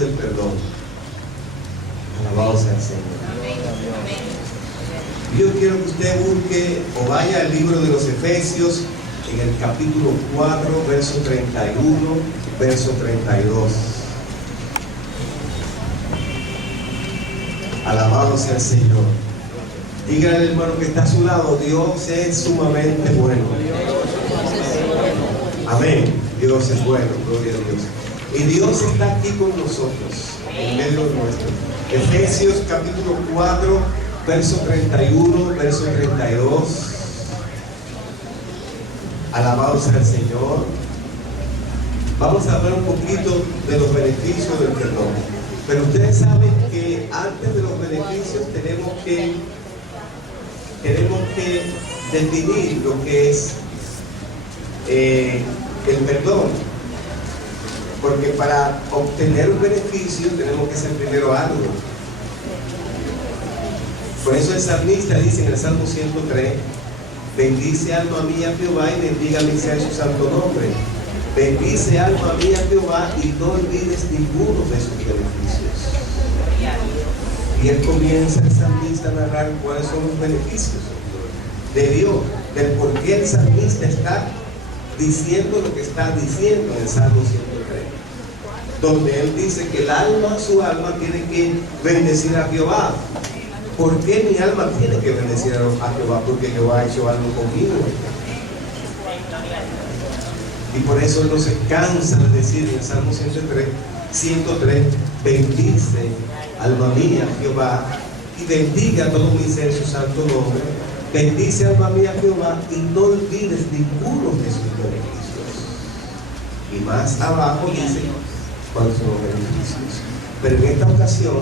del perdón. Alabado sea el Señor. Yo quiero que usted busque o vaya al libro de los Efesios en el capítulo 4, verso 31, verso 32. Alabado sea el Señor. Dígale al hermano que está a su lado: Dios es sumamente bueno. Amén. Dios es bueno, gloria a Dios. Y Dios está aquí con nosotros, en medio nuestro. Efesios capítulo 4, verso 31, verso 32. Alabado sea el Señor. Vamos a hablar un poquito de los beneficios del perdón. Pero ustedes saben que antes de los beneficios tenemos que definir lo que es el perdón. Porque para obtener un beneficio tenemos que hacer primero algo. Por eso el salmista dice en el Salmo 103: bendice alma mía Jehová y bendiga mi ser su santo nombre. Bendice alma mía Jehová y no olvides ninguno de sus beneficios. Y él comienza el salmista a narrar cuáles son los beneficios de Dios, del por qué el salmista está diciendo lo que está diciendo en el Salmo 103, donde él dice que su alma tiene que bendecir a Jehová. ¿Por qué mi alma tiene que bendecir a Jehová? Porque Jehová ha hecho algo conmigo. Y por eso él no se cansa de decir en el Salmo 103, bendice alma mía Jehová y bendiga todo mi ser su santo nombre. Bendice alma mía Jehová y no olvides ninguno de sus beneficios. Y más abajo dice cuáles son los beneficios. Pero en esta ocasión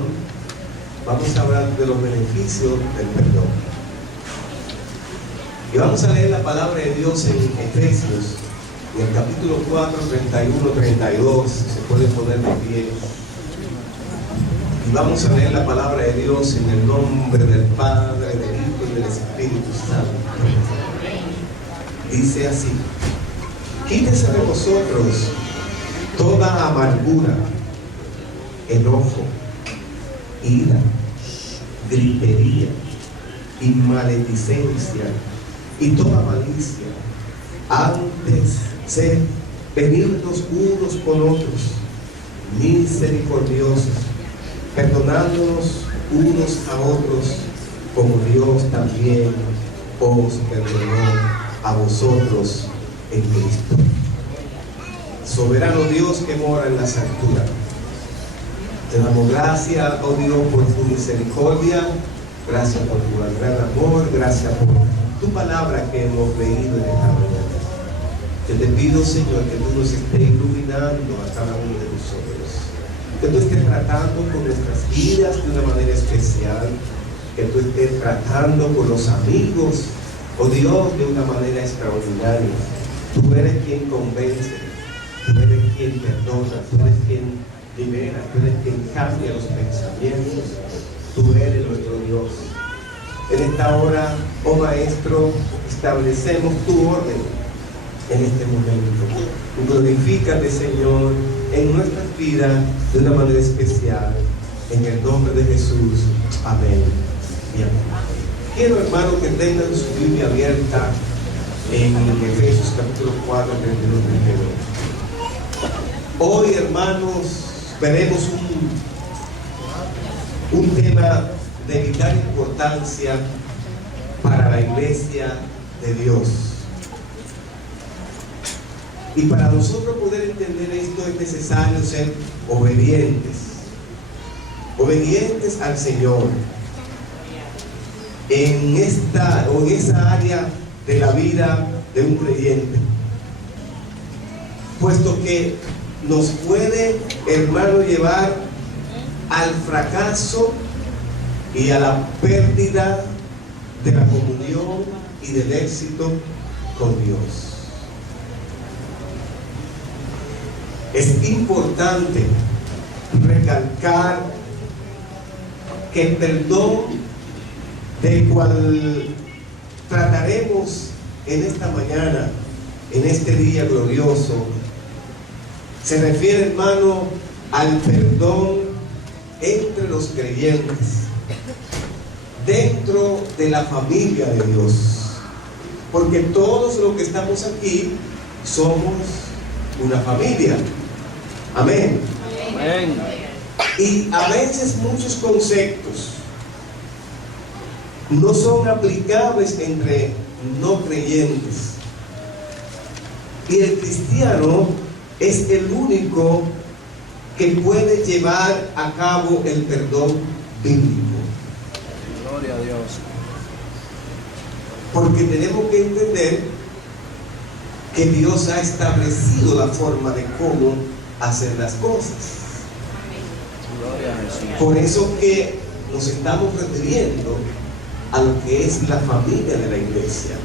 vamos a hablar de los beneficios del perdón. Y vamos a leer la palabra de Dios en Efesios, en el capítulo 4, 31, 32. Se puede poner de pie. Y vamos a leer la palabra de Dios en el nombre del Padre, del Hijo y del Espíritu Santo. Dice así: quítese de vosotros toda amargura, enojo, ira, gritería y maledicencia y toda malicia. Antes sed benignos unos con otros, misericordiosos, perdonándonos unos a otros, como Dios también os perdonó a vosotros en Cristo. Soberano Dios que mora en las alturas, te damos gracias, oh Dios, por tu misericordia, gracias por tu gran amor, gracias por tu palabra que hemos leído en esta mañana. Te pido, Señor, que tú nos estés iluminando a cada uno de nosotros, que tú estés tratando con nuestras vidas de una manera especial, que tú estés tratando con los amigos, oh Dios, de una manera extraordinaria. Tú eres quien convence, tú eres quien perdona, tú eres quien libera, tú eres quien cambia los pensamientos, tú eres nuestro Dios. En esta hora, oh Maestro, establecemos tu orden en este momento. Glorifícate, Señor, en nuestras vidas de una manera especial, en el nombre de Jesús. Amén y amén. Quiero, hermano, que tengan su Biblia abierta en Efesios capítulo 4, 31, 32. Hoy, hermanos, veremos un tema de vital importancia para la iglesia de Dios. Y para nosotros poder entender esto es necesario ser obedientes al Señor en esa área de la vida de un creyente, puesto que nos puede, hermano, llevar al fracaso y a la pérdida de la comunión y del éxito con Dios. Es importante recalcar que el perdón del cual trataremos en esta mañana, en este día glorioso, se refiere, hermano, al perdón entre los creyentes, dentro de la familia de Dios. Porque todos los que estamos aquí somos una familia. Amén. Amén. Y a veces muchos conceptos no son aplicables entre no creyentes. Y el cristiano es el único que puede llevar a cabo el perdón bíblico. Gloria a Dios. Porque tenemos que entender que Dios ha establecido la forma de cómo hacer las cosas. Gloria a Jesús. Por eso que nos estamos refiriendo a lo que es la familia de la iglesia.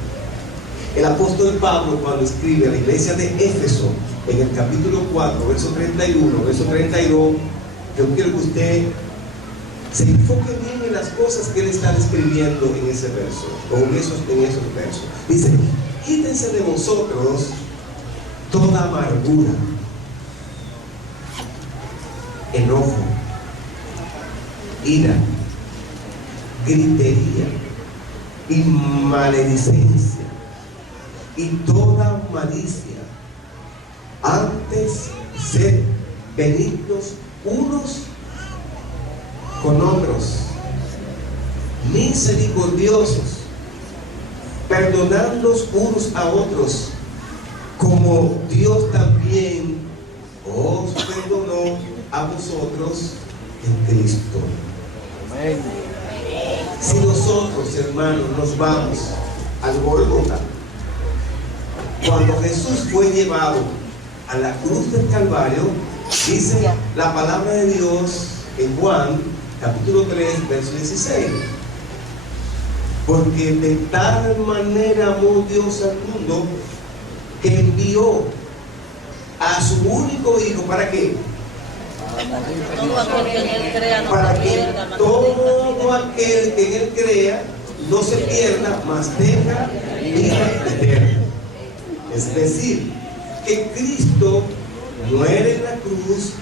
El apóstol Pablo, cuando escribe a la iglesia de Éfeso, en el capítulo 4, verso 31, verso 32, yo quiero que usted se enfoque bien en las cosas que él está describiendo en ese verso, o en esos versos. Dice: quítense de vosotros toda amargura, enojo, ira, gritería y maledicencia y toda malicia. Antes, sed benignos unos con otros, misericordiosos, perdonándonos unos a otros, como Dios también os perdonó a vosotros en Cristo. Amén. Si nosotros, hermanos, nos vamos al Gólgota, cuando Jesús fue llevado a la cruz del Calvario, dice la palabra de Dios en Juan capítulo 3, verso 16: porque de tal manera amó Dios al mundo que envió a su único Hijo. ¿Para qué? Todo aquel que en él crea no Para se que pierda, mas todo aquel que en él crea no se pierda, mas tenga vida eterna. Es decir, que Cristo muere en la cruz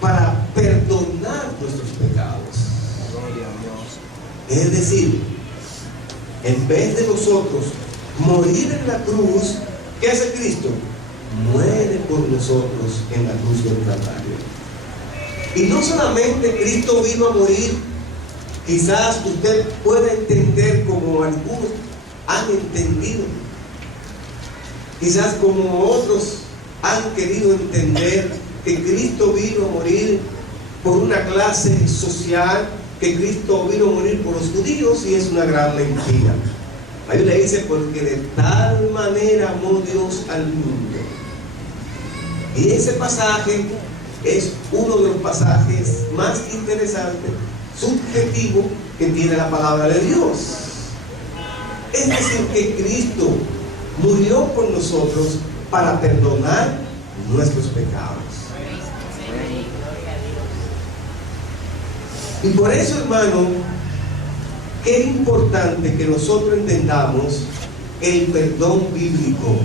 para perdonar nuestros pecados. Gloria a Dios. Es decir, en vez de nosotros morir en la cruz, ¿qué hace Cristo? Muere por nosotros en la cruz del Calvario. Y no solamente Cristo vino a morir, quizás usted pueda entender como algunos han entendido, quizás como otros han querido entender que Cristo vino a morir por una clase social, que Cristo vino a morir por los judíos, y es una gran mentira. La Biblia dice: porque de tal manera amó Dios al mundo. Y ese pasaje es uno de los pasajes más interesantes, subjetivos, que tiene la palabra de Dios. Es decir, que Cristo murió por nosotros para perdonar nuestros pecados. Y por eso, hermano, qué importante que nosotros entendamos el perdón bíblico.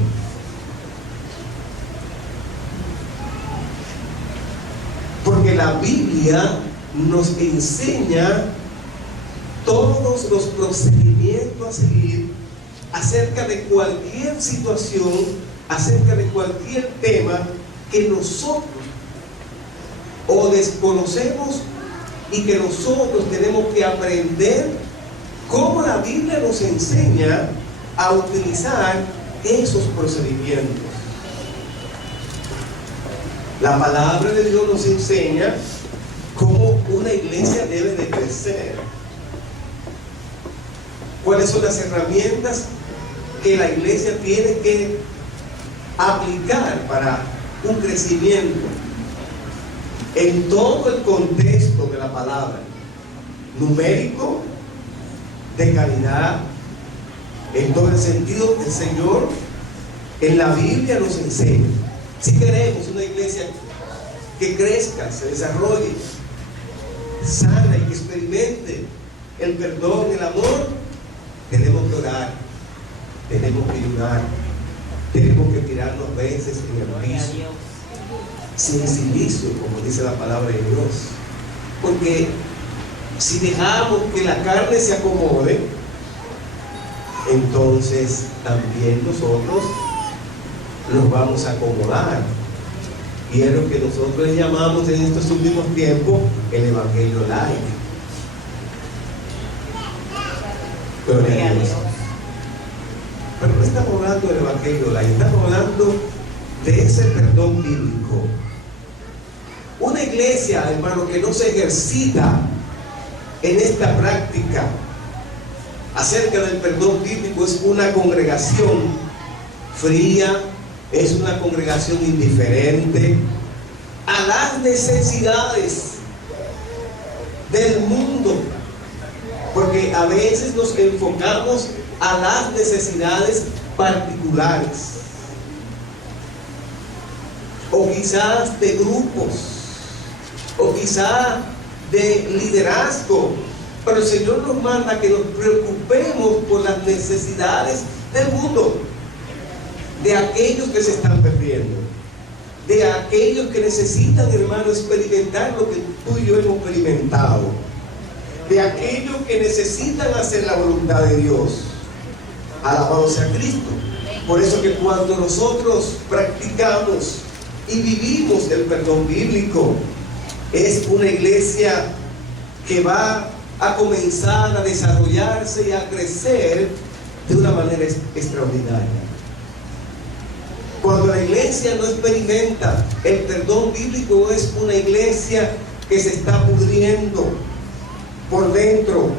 Porque la Biblia nos enseña todos los procedimientos a seguir acerca de cualquier situación, acerca de cualquier tema que nosotros o desconocemos, y que nosotros tenemos que aprender cómo la Biblia nos enseña a utilizar esos procedimientos. La palabra de Dios nos enseña cómo una iglesia debe de crecer, cuáles son las herramientas que la iglesia tiene que aplicar para un crecimiento en todo el contexto de la palabra, numérico, de calidad, en todo el sentido que el Señor en la Biblia nos enseña. Si queremos una iglesia que crezca, se desarrolle, sana y que experimente el perdón, el amor, tenemos que orar, tenemos que ayudar, tenemos que tirarnos veces en el piso. sin silicio, como dice la palabra de Dios. Porque si dejamos que la carne se acomode, entonces también nosotros nos vamos a acomodar. Y es lo que nosotros le llamamos en estos últimos tiempos el evangelio light. Gloria a Dios. Pero no estamos hablando del evangelio light, estamos hablando de ese perdón bíblico. Una iglesia, hermano, que no se ejercita en esta práctica acerca del perdón bíblico es una congregación fría, es una congregación indiferente a las necesidades del mundo, porque a veces nos enfocamos a las necesidades particulares o quizás de grupos o quizás de liderazgo, pero el Señor nos manda que nos preocupemos por las necesidades del mundo, de aquellos que se están perdiendo, de aquellos que necesitan, hermano, experimentar lo que tú y yo hemos experimentado, de aquellos que necesitan hacer la voluntad de Dios. Alabado sea Cristo. Por eso que cuando nosotros practicamos y vivimos el perdón bíblico, es una iglesia que va a comenzar a desarrollarse y a crecer de una manera extraordinaria. Cuando la iglesia no experimenta el perdón bíblico, es una iglesia que se está pudriendo por dentro,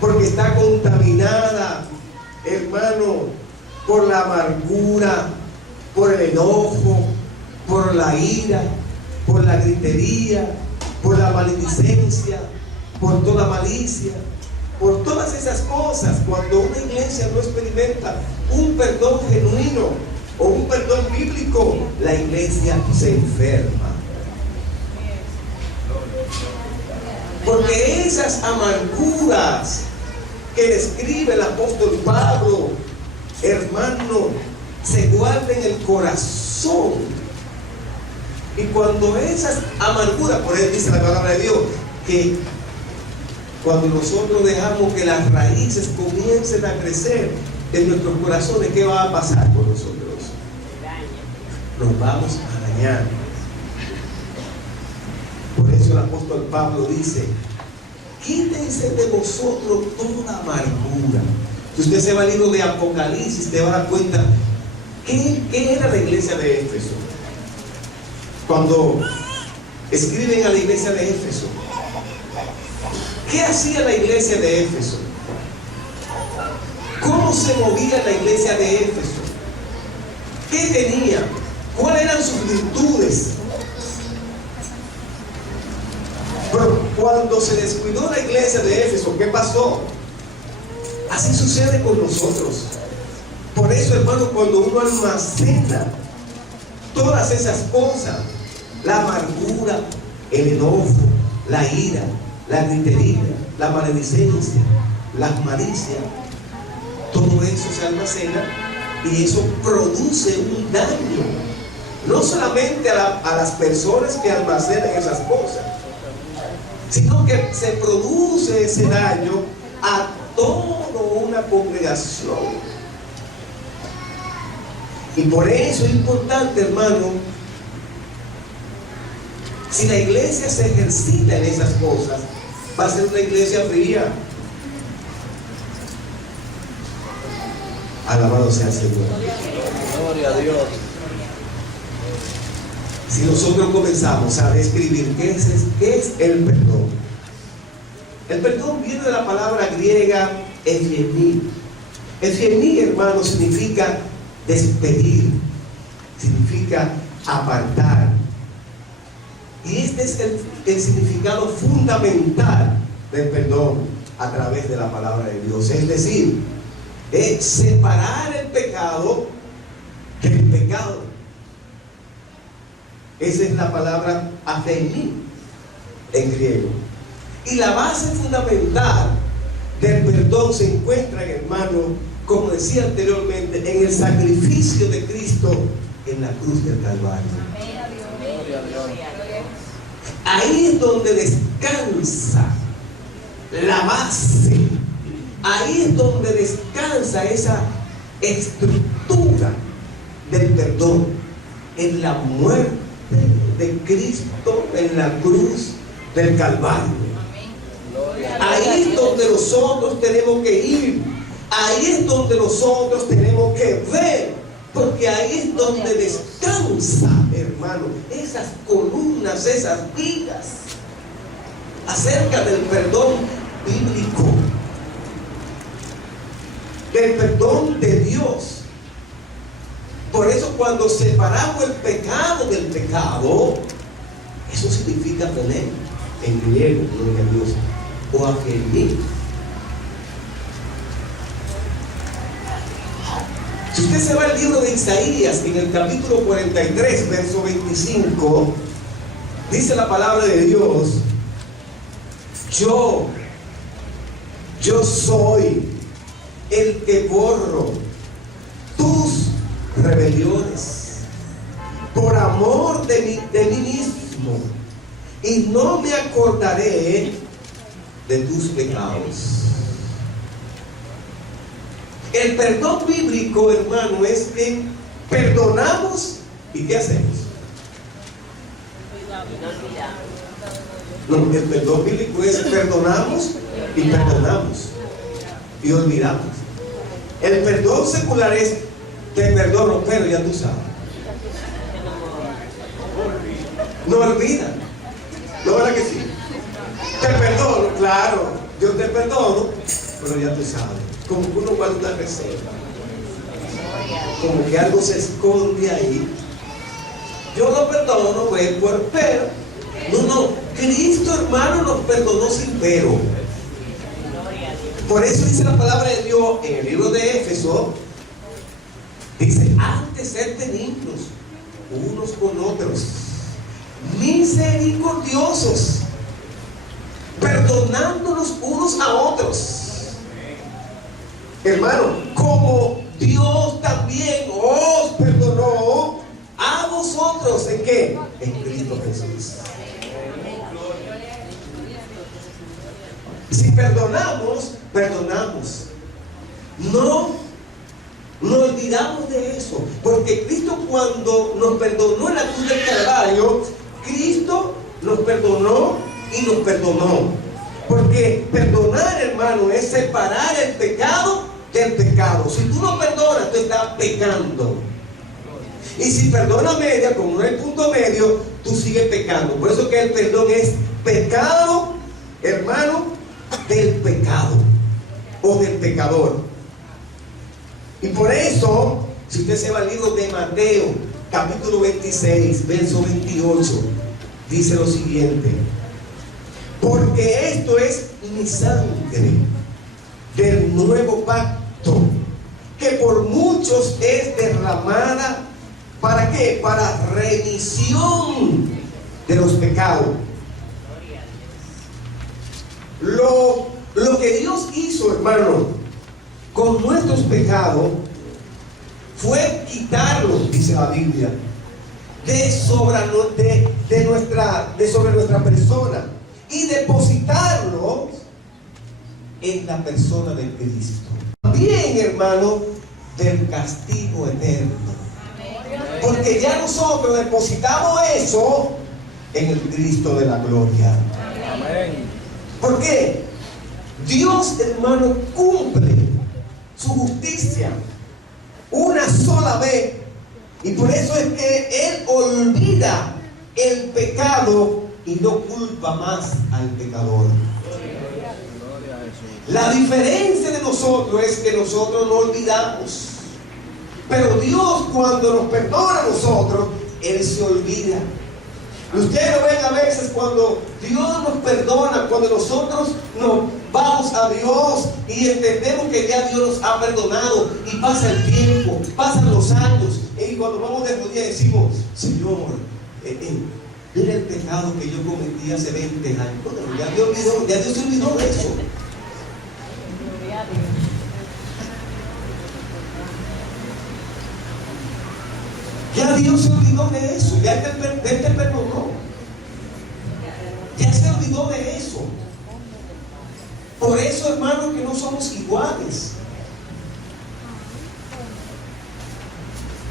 porque está contaminada, hermano, por la amargura, por el enojo, por la ira, por la gritería, por la maledicencia, por toda malicia, por todas esas cosas. Cuando una iglesia no experimenta un perdón genuino o un perdón bíblico, la iglesia se enferma. Porque esas amarguras que describe el apóstol Pablo, hermano, se guardan en el corazón. Y cuando esas amarguras, por eso dice la palabra de Dios, que cuando nosotros dejamos que las raíces comiencen a crecer en nuestros corazones, ¿qué va a pasar con nosotros? Nos vamos a dañar. Por eso el apóstol Pablo dice: quítense de vosotros toda amargura. Si usted se va al libro de Apocalipsis, te va a dar cuenta qué era la iglesia de Éfeso. Cuando escriben a la iglesia de Éfeso, ¿qué hacía la iglesia de Éfeso? ¿Cómo se movía la iglesia de Éfeso? ¿Qué tenía? ¿Cuáles eran sus virtudes? Pero cuando se descuidó la iglesia de Éfeso, ¿qué pasó? Así sucede con nosotros. Por eso, hermano, cuando uno almacena todas esas cosas, la amargura, el enojo, la ira, la gritería, la maledicencia, las malicias, todo eso se almacena y eso produce un daño, no solamente a las personas que almacenan esas cosas, sino que se produce ese daño a toda una congregación. Y por eso es importante, hermano, si la iglesia se ejercita en esas cosas, va a ser una iglesia fría. Alabado sea el Señor. Gloria a Dios. Si nosotros comenzamos a describir qué es el perdón. El perdón viene de la palabra griega ephemi. Ephemi, hermano, significa despedir, significa apartar. Y este es el significado fundamental del perdón a través de la palabra de Dios. Es decir, es separar el pecado del pecado. Esa es la palabra aphemi en griego. Y la base fundamental del perdón se encuentra, hermano, como decía anteriormente, en el sacrificio de Cristo en la cruz del Calvario. Ahí es donde descansa la base. Ahí es donde descansa esa estructura del perdón, en la muerte de Cristo en la cruz del Calvario. Ahí es donde nosotros tenemos que ir. Ahí es donde nosotros tenemos que ver, porque ahí es donde descansa, hermano, esas columnas, esas vigas acerca del perdón bíblico, del perdón de Dios. Por eso cuando separamos el pecado del pecado, eso significa tener en griego, gloria a Dios, o agenir. Si usted se va al libro de Isaías, en el capítulo 43, verso 25, dice la palabra de Dios: yo soy el que borro tus rebeliones por amor de mí mismo, y no me acordaré de tus pecados. El perdón bíblico, hermano, es que perdonamos y ¿qué hacemos? No, el perdón bíblico es perdonamos y perdonamos y olvidamos. El perdón secular es te perdono, pero ya tú sabes. No olvida. ¿No, verdad que sí? Te perdono, claro, yo te perdono, pero ya tú sabes. Como que uno guarda una reserva, como que algo se esconde ahí. Yo lo perdono, pero no, Cristo, hermano, nos perdonó sin pero. Por eso dice la palabra de Dios en el libro de Éfeso, dice: antes ser benignos unos con otros, misericordiosos, perdonándonos unos a otros. Hermano, como Dios también os perdonó a vosotros, ¿en qué? En Cristo Jesús. Si perdonamos, no olvidamos de eso, porque Cristo, cuando nos perdonó en la cruz del Calvario, Cristo nos perdonó y nos perdonó. Porque perdonar, hermano, es separar el pecado del pecado. Si tú no perdonas, tú estás pecando. Y si perdonas media, como no hay punto medio, tú sigues pecando. Por eso que el perdón es pecado, hermano, del pecado o del pecador. Y por eso, si usted se va al libro de Mateo, capítulo 26, verso 28, dice lo siguiente: porque esto es mi sangre del nuevo pacto, que por muchos es derramada, ¿para qué? Para remisión de los pecados. Lo que Dios hizo, hermano, con nuestros pecados fue quitarlos, dice la Biblia, de sobre nuestra persona, y depositarlos en la persona de Cristo. También, hermano, del castigo eterno. Porque ya nosotros depositamos eso en el Cristo de la gloria. ¿Por qué? Dios, hermano, cumple su justicia una sola vez, y por eso es que Él olvida el pecado y no culpa más al pecador. La diferencia de nosotros es que nosotros no olvidamos, pero Dios, cuando nos perdona a nosotros, Él se olvida. Ustedes lo ven a veces cuando Dios nos perdona, cuando nosotros nos vamos a Dios y entendemos que ya Dios nos ha perdonado, y pasa el tiempo, pasan los años, y cuando vamos de rodillas decimos: Señor, mira el pecado que yo cometí hace 20 años. Bueno, ya Dios se olvidó de eso. Ya Dios se olvidó de eso, ya Él te perdonó. cuidó de eso. Por eso, hermanos, que no somos iguales.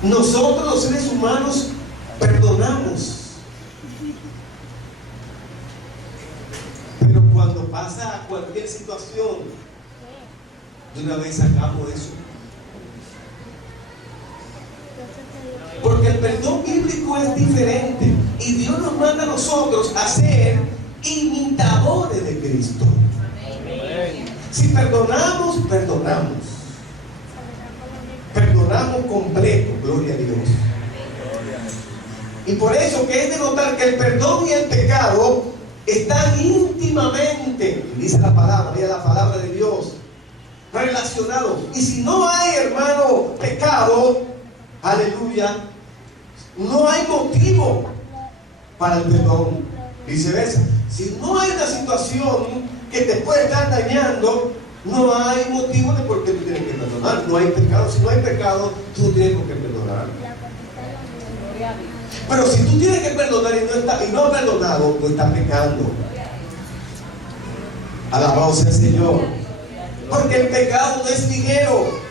Nosotros los seres humanos perdonamos, pero cuando pasa cualquier situación, de una vez sacamos eso. Porque el perdón bíblico es diferente y Dios nos manda a nosotros a ser imitadores de Cristo. Si perdonamos, perdonamos. Perdonamos completo, gloria a Dios. Y por eso que es de notar que el perdón y el pecado están íntimamente, dice la palabra de Dios, relacionados. Y si no hay, hermano, pecado, aleluya, no hay motivo para el perdón. Viceversa, si no hay una situación que te puede estar dañando, no hay motivo de por qué tú tienes que perdonar. No hay pecado. Si no hay pecado, tú tienes por qué perdonar. Pero si tú tienes que perdonar y no has perdonado, tú estás pecando. Alabado sea el Señor. Porque el pecado no es ligero.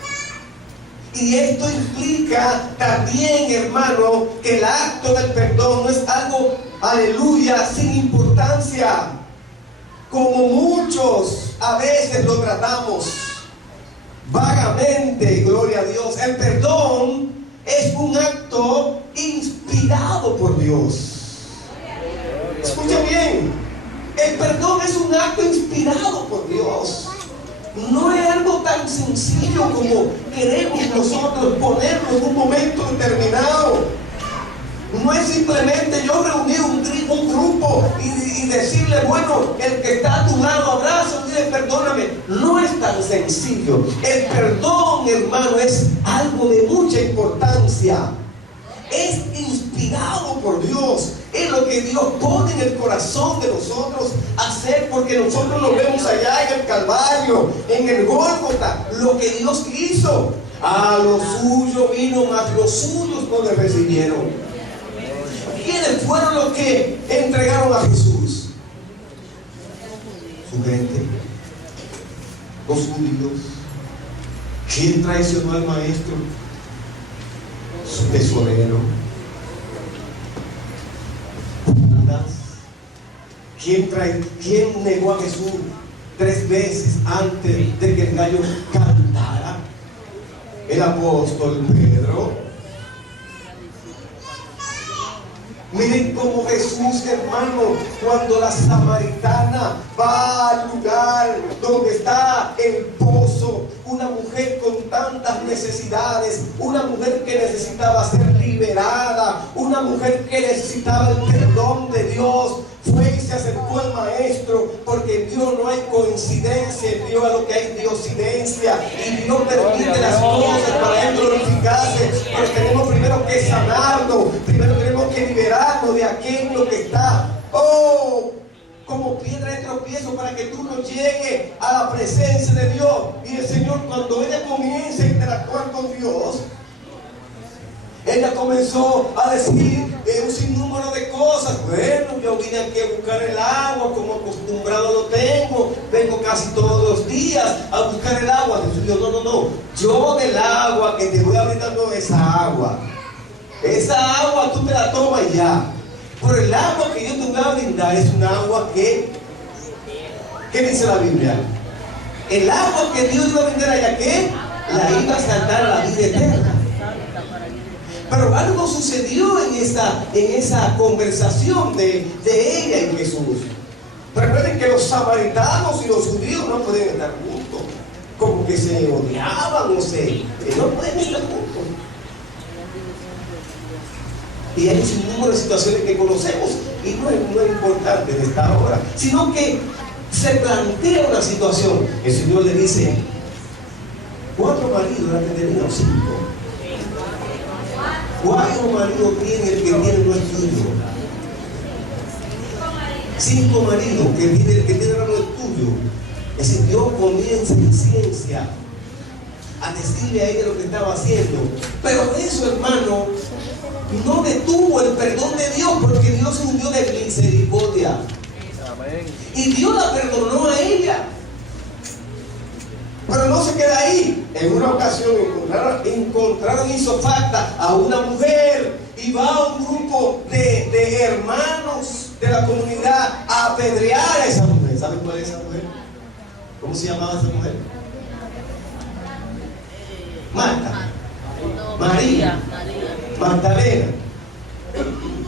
Y esto implica también, hermano, que el acto del perdón no es algo, aleluya, sin importancia, como muchos a veces lo tratamos vagamente, gloria a Dios. El perdón es un acto inspirado por Dios. Escucha bien, el perdón es un acto inspirado por Dios. No es algo tan sencillo como queremos nosotros ponerlo en un momento determinado. No es simplemente yo reunir un grupo y decirle, bueno, el que está a tu lado, abrazo, dile perdóname. No es tan sencillo. El perdón, hermano, es algo de mucha importancia. Es inspirado por Dios. Es lo que Dios pone en el corazón de nosotros hacer, porque nosotros lo vemos allá en el Calvario, en el Gólgota, lo que Dios hizo. A lo suyo vino, mas los suyos no le recibieron. ¿Quiénes fueron los que entregaron a Jesús? Su gente, los judíos. ¿Quién traicionó al maestro? Su tesorero. ¿Quién negó a Jesús 3 veces antes de que el gallo cantara? El apóstol Pedro. Miren cómo Jesús, hermano, cuando la samaritana va al lugar donde está el pozo, una mujer con tantas necesidades, una mujer que necesitaba ser liberada, una mujer que necesitaba el perdón de Dios, fue y se acercó al maestro, porque en Dios no hay coincidencia, en Dios a lo que hay diosidencia, y Dios permite las cosas para Él glorificarse, pero tenemos primero que sanarlo, primero tenemos que liberarnos de aquello que está, como piedra de tropiezo, para que tú no llegues a la presencia de Dios. Y el Señor, cuando ella comienza a interactuar con Dios, ella comenzó a decir un sinnúmero de cosas. Bueno, yo vine aquí a buscar el agua, como acostumbrado lo tengo, vengo casi todos los días a buscar el agua. Dios, no, yo del agua que te voy a brindar, no esa agua tú te la tomas ya. Pero el agua que yo te voy a brindar es un agua que, ¿qué dice la Biblia? El agua que Dios iba a brindar allá, ¿qué? La iba a saltar a la vida eterna. Pero algo sucedió en esa conversación de ella y Jesús. Recuerden que los samaritanos y los judíos no pueden estar juntos, como que se odiaban, no pueden estar juntos. Y hay un número de situaciones que conocemos y no es importante en esta hora, sino que se plantea una situación. El Señor le dice, 4 maridos eran que tenían 5. 4 maridos tiene el que tiene no es tuyo. 5 maridos que tiene el que tiene no es tuyo. Es decir, Dios comienza en ciencia a decirle a ella lo que estaba haciendo. Pero eso, hermano, no detuvo el perdón de Dios, porque Dios es un Dios de misericordia. Amén. Y Dios la perdonó a ella. Pero no se queda ahí. En una ocasión encontraron isofacta a una mujer y va un grupo de hermanos de la comunidad a apedrear a esa mujer. ¿Saben cuál es esa mujer? ¿Cómo se llamaba esa mujer? Marta. María. Magdalena.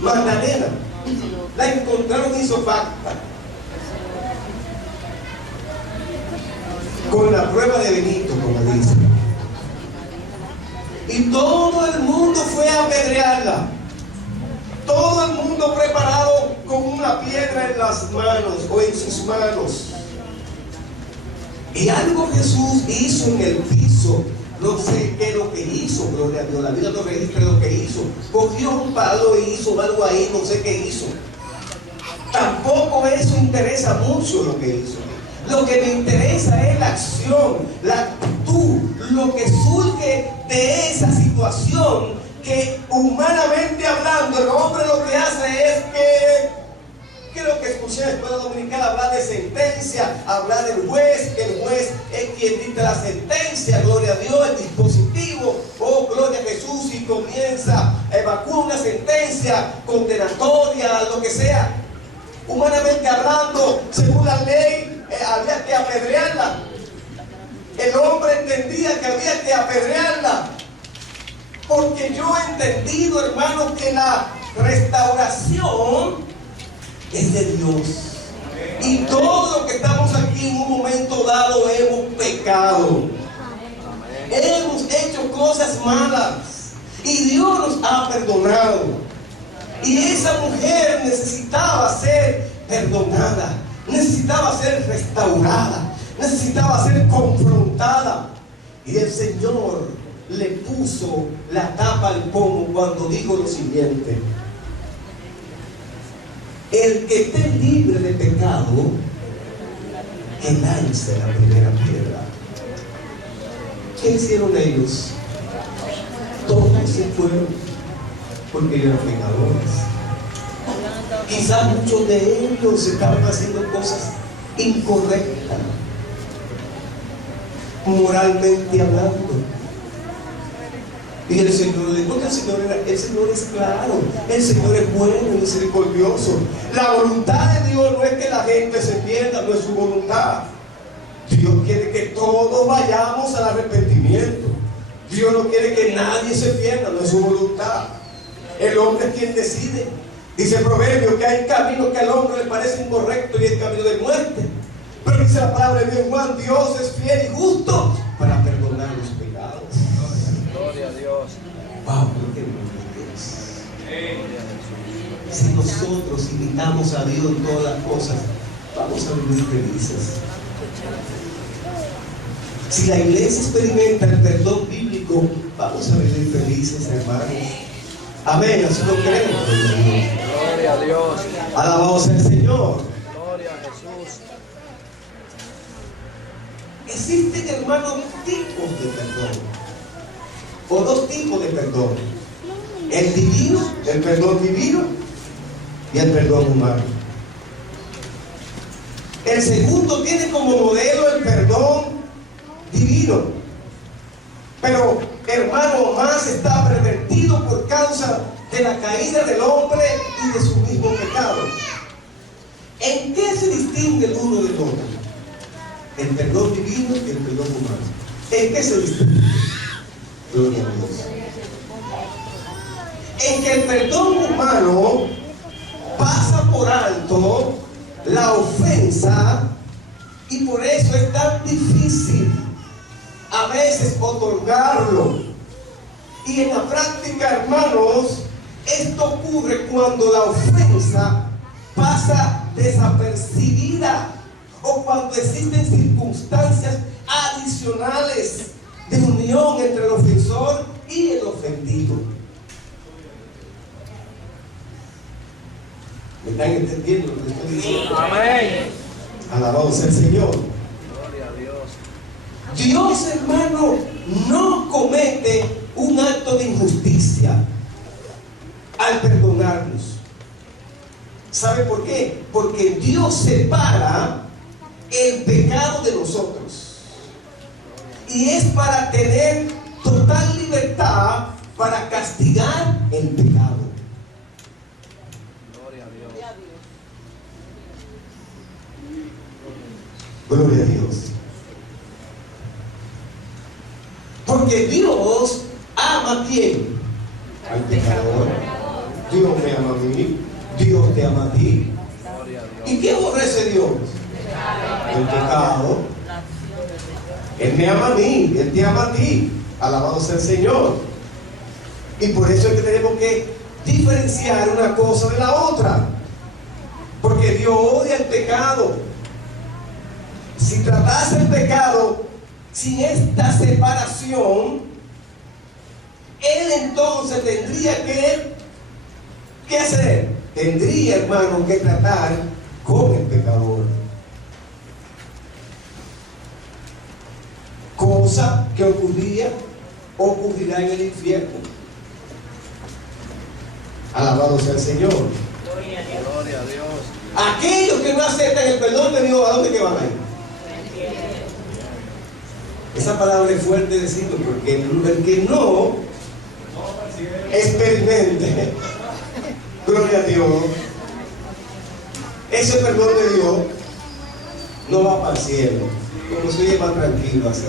Magdalena. La encontraron isofacta. Con la prueba de Benito, como dice. Y todo el mundo fue a apedrearla. Todo el mundo preparado con una piedra en las manos o en sus manos. Y algo Jesús hizo en el piso. No sé qué es lo que hizo, gloria a Dios. La Biblia no registra lo que hizo. Cogió un palo y hizo algo ahí, no sé qué hizo. Tampoco eso interesa mucho lo que hizo. Lo que me interesa es la acción, la actitud, lo que surge de esa situación, que humanamente hablando el hombre lo que hace es que lo que escuché en la escuela dominical, hablar de sentencia, hablar del juez, que el juez es quien dicta la sentencia, gloria a Dios, el dispositivo, oh gloria a Jesús, y comienza, evacúa una sentencia condenatoria, lo que sea. Humanamente hablando, según la ley, había que apedrearla. El hombre entendía que había que apedrearla, porque yo he entendido, hermanos, que la restauración es de Dios. Y todo lo que estamos aquí en un momento dado hemos pecado. Hemos hecho cosas malas y Dios nos ha perdonado. Y esa mujer necesitaba ser perdonada, necesitaba ser restaurada, necesitaba ser confrontada. Y el Señor le puso la tapa al pomo cuando dijo lo siguiente: el que esté libre de pecado, que lance la primera piedra. ¿Qué hicieron ellos? Todos se fueron porque eran pecadores. Quizás muchos de ellos estaban haciendo cosas incorrectas, moralmente hablando. Y el Señor le dijo que el Señor es claro, el Señor es bueno y misericordioso. La voluntad de Dios no es que la gente se pierda, no es su voluntad. Dios quiere que todos vayamos al arrepentimiento. Dios no quiere que nadie se pierda, no es su voluntad. El hombre es quien decide. Dice el proverbio que hay caminos que al hombre le parecen correctos y el camino de muerte. Pero dice la palabra de Dios en Juan: Dios es fiel y justo para perdonar los pecados. Gloria a Dios. Wow, qué bueno Dios. Si nosotros imitamos a Dios en todas las cosas, vamos a vivir felices. Si la iglesia experimenta el perdón bíblico, vamos a vivir felices, hermanos. Amén, así lo creemos. Gloria a Dios. Alabado sea el Señor. Gloria a Jesús. Existen, hermanos, tipos de perdón, o dos tipos de perdón: el divino, el perdón divino, y el perdón humano. El segundo tiene como modelo el perdón divino, pero, hermano, más está pervertido por causa de la caída del hombre y de su mismo pecado. ¿En qué se distingue el uno del otro? El perdón divino y el perdón humano. ¿En qué se distingue? Gloria a Dios. En que el perdón humano pasa por alto la ofensa, y por eso es tan difícil a veces otorgarlo. Y en la práctica, hermanos, esto ocurre cuando la ofensa pasa desapercibida, o cuando existen circunstancias adicionales de unión entre el ofensor y el ofendido. ¿Me están entendiendo lo que estoy diciendo? Amén. Alabado sea el Señor. Gloria a Dios. Dios, hermano, no comete un acto de injusticia al perdonarnos. ¿Sabe por qué? Porque Dios separa el pecado de nosotros. Y es para tener total libertad para castigar el pecado. Gloria a Dios. Gloria a Dios. Porque Dios ama a quién? Al pecador. Dios me ama a mí. Dios te ama a ti. Gloria a Dios. ¿Y qué aborrece Dios? El pecado. Él me ama a mí, Él te ama a ti. Alabado sea el Señor. Y por eso es que tenemos que diferenciar una cosa de la otra. Porque Dios odia el pecado. Si tratase el pecado sin esta separación, Él entonces tendría ¿qué hacer? Tendría, hermano, que tratar con el pecador. Cosa que ocurrirá en el infierno. Alabado sea el Señor. Gloria a Dios. Aquellos que no aceptan el perdón de Dios, ¿a dónde que van a ir? Esa palabra es fuerte decirlo, porque el que no experimente, gloria a Dios, ese perdón de Dios no va para el cielo. Como se oye más tranquilo así,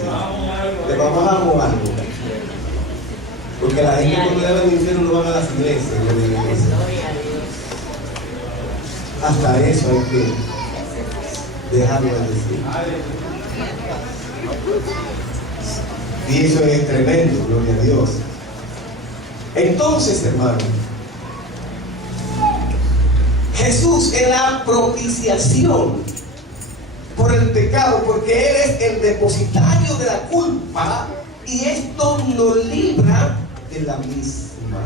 le vamos a mover algo. Porque la gente cuando le va al infierno no van a las iglesias, hasta eso hay que dejarlo de decir. Y eso es tremendo, gloria a Dios. Entonces, hermano, Jesús es la propiciación por el pecado, porque Él es el depositario de la culpa y esto nos libra de la misma.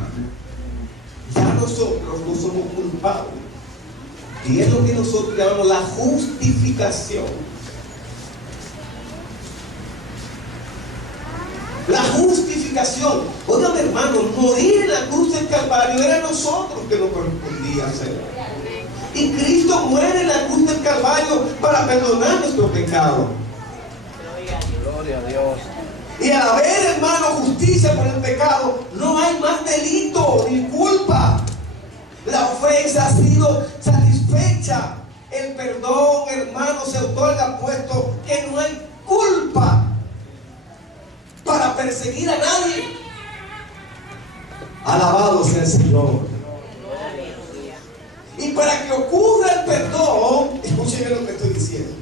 Ya nosotros no somos culpables. Y es lo que nosotros llamamos la justificación. La justificación. Oigan, hermanos, morir en la cruz del Calvario era nosotros que nos correspondía hacer. Y Cristo muere en la cruz del Calvario para perdonar nuestro pecado. Gloria a Dios. Y al haber, hermano, justicia por el pecado, no hay más delito ni culpa. La ofensa ha sido satisfecha. El perdón, hermano, se otorga, puesto que no hay culpa para perseguir a nadie. Alabado sea el Señor. Y para que ocurra el perdón, escuchen lo que estoy diciendo.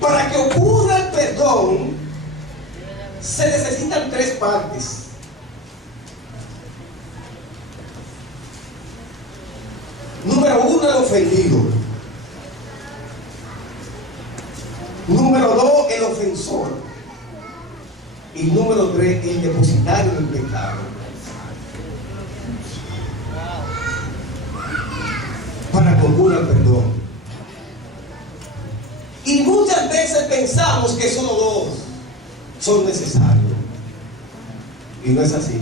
Para que ocurra el perdón, se necesitan tres partes. Número uno, el ofendido. Número dos, el ofensor. Y número tres, el depositario del pecado. Para que ocurra el perdón. Y muchas veces pensamos que solo dos son necesarios. Y no es así.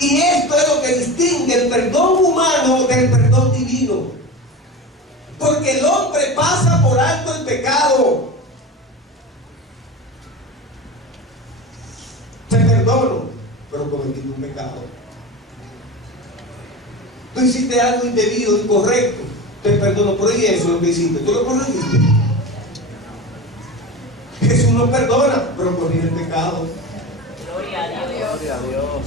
Y esto es lo que distingue el perdón humano del perdón divino. Porque el hombre pasa por alto el pecado. Te perdono, pero cometiste un pecado. Tú hiciste algo indebido, incorrecto. Te perdono, pero ¿y eso es lo que hiciste? ¿Tú lo corregiste? Jesús no perdona, pero corrige el pecado. Gloria a Dios. Gloria a Dios.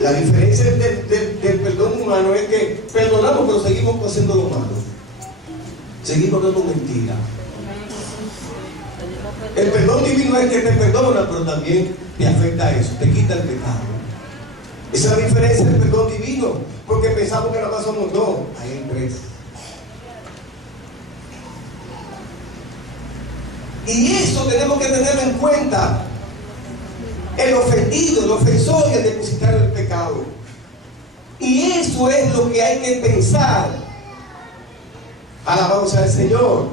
La diferencia del perdón humano es que perdonamos, pero seguimos haciendo lo malo. Seguimos dando mentiras. El perdón divino es que te perdona, pero también te afecta a eso, te quita el pecado. Esa es la diferencia del perdón divino, porque pensamos que nada más somos dos, ahí hay tres. Y eso tenemos que tenerlo en cuenta. El ofendido, el ofensor y el depositario del pecado. Y eso es lo que hay que pensar. Alabado sea el Señor.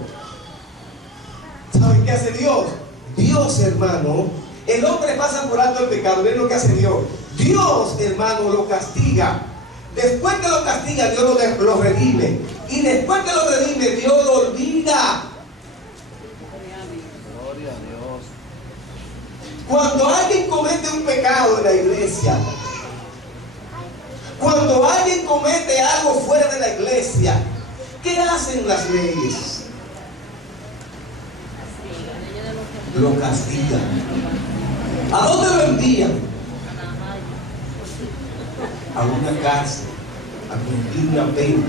¿Saben qué hace Dios? Dios, hermano, el hombre pasa por alto el pecado. Miren lo que hace Dios. Dios, hermano, lo castiga. Después que lo castiga, Dios lo redime. Y después que lo redime, Dios lo olvida. Gloria a Dios. Cuando alguien comete un pecado en la iglesia, cuando alguien comete algo fuera de la iglesia, ¿qué hacen las leyes? Lo castigan. ¿A dónde lo envían? A una cárcel, a cumplir una pena.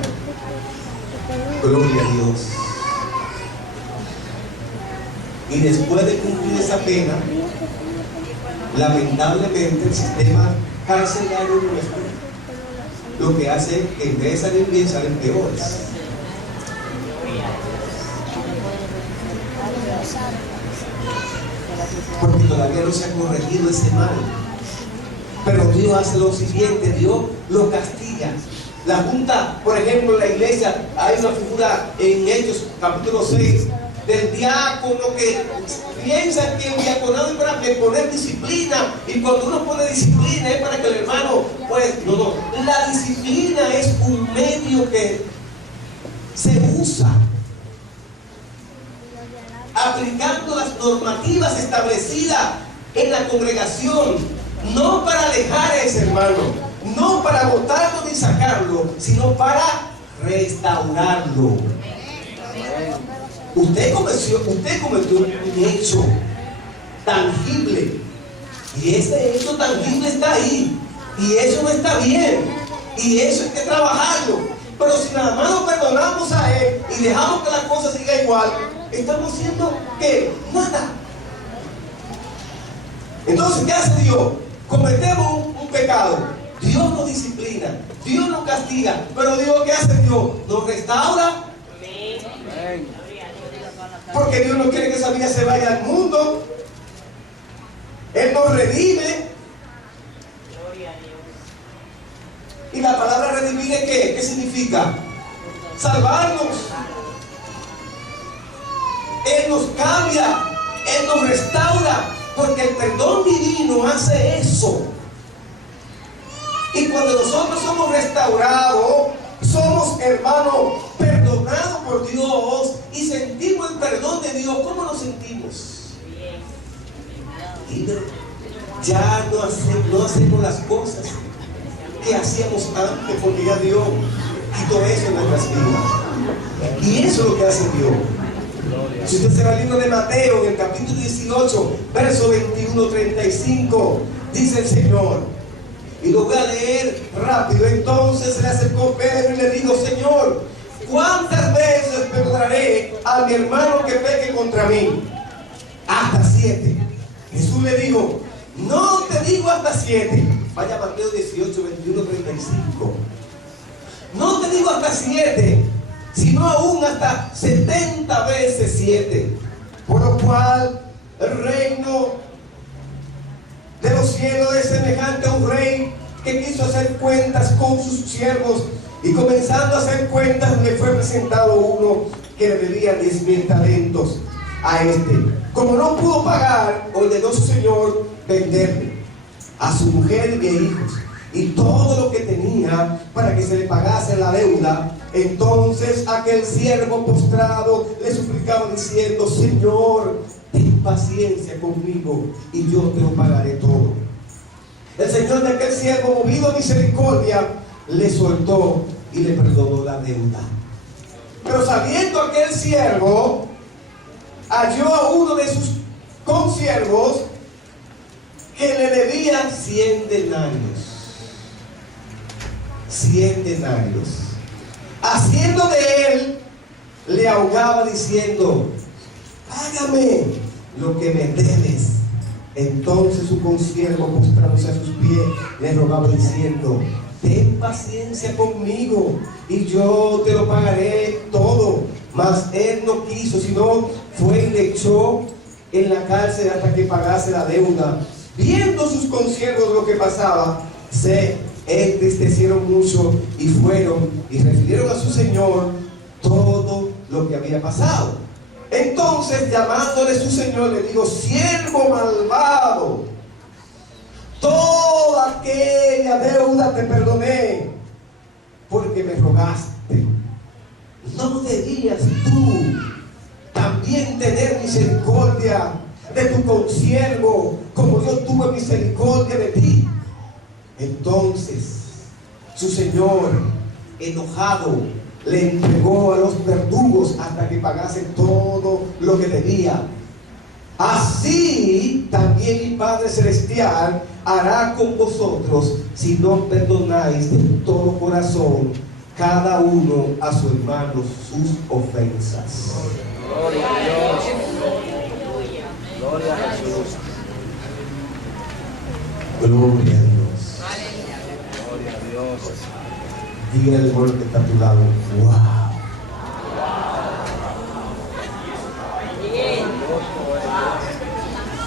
Gloria a Dios. Y después de cumplir esa pena, lamentablemente el sistema carcelario nuestro lo que hace es que en vez de salir bien, salen peores. Porque todavía no se ha corregido ese mal. Pero Dios hace lo siguiente, Dios lo castiga. La junta, por ejemplo, en la iglesia, hay una figura en Hechos capítulo 6 del diácono que piensa que el diaconado es para poner disciplina, y cuando uno pone disciplina es para que el hermano, pues, no. La disciplina es un medio que se usa aplicando las normativas establecidas en la congregación, no para alejar a ese hermano, no para botarlo ni sacarlo, sino para restaurarlo. Usted cometió un hecho tangible, y ese hecho tangible está ahí, y eso no está bien, y eso hay que trabajarlo. Pero si nada más lo perdonamos a él y dejamos que la cosa siga igual, estamos haciendo ¿qué? Nada. Entonces, ¿qué hace Dios? Cometemos un pecado, Dios nos disciplina, Dios nos castiga, pero Dios, ¿qué hace Dios? Nos restaura. Amén. Porque Dios no quiere que esa vida se vaya al mundo. Él nos redime. Y la palabra redimir es ¿qué? ¿Qué significa? Salvarnos. Él nos cambia, Él nos restaura, porque el perdón divino hace eso. Y cuando nosotros somos restaurados, somos, hermanos, perdonados por Dios y sentimos el perdón de Dios. ¿Cómo nos sentimos? Libre. Ya no hacemos las cosas que hacíamos antes, porque ya Dios quitó eso en nuestras vidas. Y eso es lo que hace Dios. Si usted se va al libro de Mateo, en el capítulo 18, verso 21-35, dice el Señor, y lo voy a leer rápido. Entonces se le acercó Pedro y le dijo: Señor, ¿cuántas veces perdonaré a mi hermano que peque contra mí? Hasta 7. Jesús le dijo: no te digo hasta 7. Vaya a Mateo 18, 21, 35. No te digo hasta 7, sino aún hasta 70 veces 7. Por lo cual el reino de los cielos es semejante a un rey que quiso hacer cuentas con sus siervos, y comenzando a hacer cuentas le fue presentado uno que le debía 10,000 talentos. A este, como no pudo pagar, ordenó su señor venderle a su mujer y hijos y todo lo que tenía para que se le pagase la deuda. Entonces aquel siervo postrado le suplicaba diciendo: Señor, ten paciencia conmigo y yo te lo pagaré todo. El señor de aquel siervo, movido a misericordia, le soltó y le perdonó la deuda. Pero sabiendo aquel siervo, halló a uno de sus consiervos que le debía 100 denarios. 100 denarios. Haciendo de él, le ahogaba diciendo: págame lo que me debes. Entonces su consiervo, postrándose a sus pies, le rogaba diciendo: ten paciencia conmigo y yo te lo pagaré todo. Mas él no quiso, sino fue y le echó en la cárcel hasta que pagase la deuda. Viendo sus consiervos lo que pasaba, se entristecieron mucho y fueron y refirieron a su señor todo lo que había pasado. Entonces, llamándole su señor, le dijo: siervo malvado, toda aquella deuda te perdoné, porque me rogaste. ¿No debías tú también tener misericordia de tu consiervo, como yo tuve misericordia de ti? Entonces su señor, enojado, le entregó a los verdugos hasta que pagase todo lo que debía. Así también mi Padre Celestial hará con vosotros, si no perdonáis de todo corazón cada uno a su hermano sus ofensas. Gloria a Dios. Gloria a Jesús. Gloria a Dios. Gloria a Dios. Diga al hermano que está a tu lado: wow.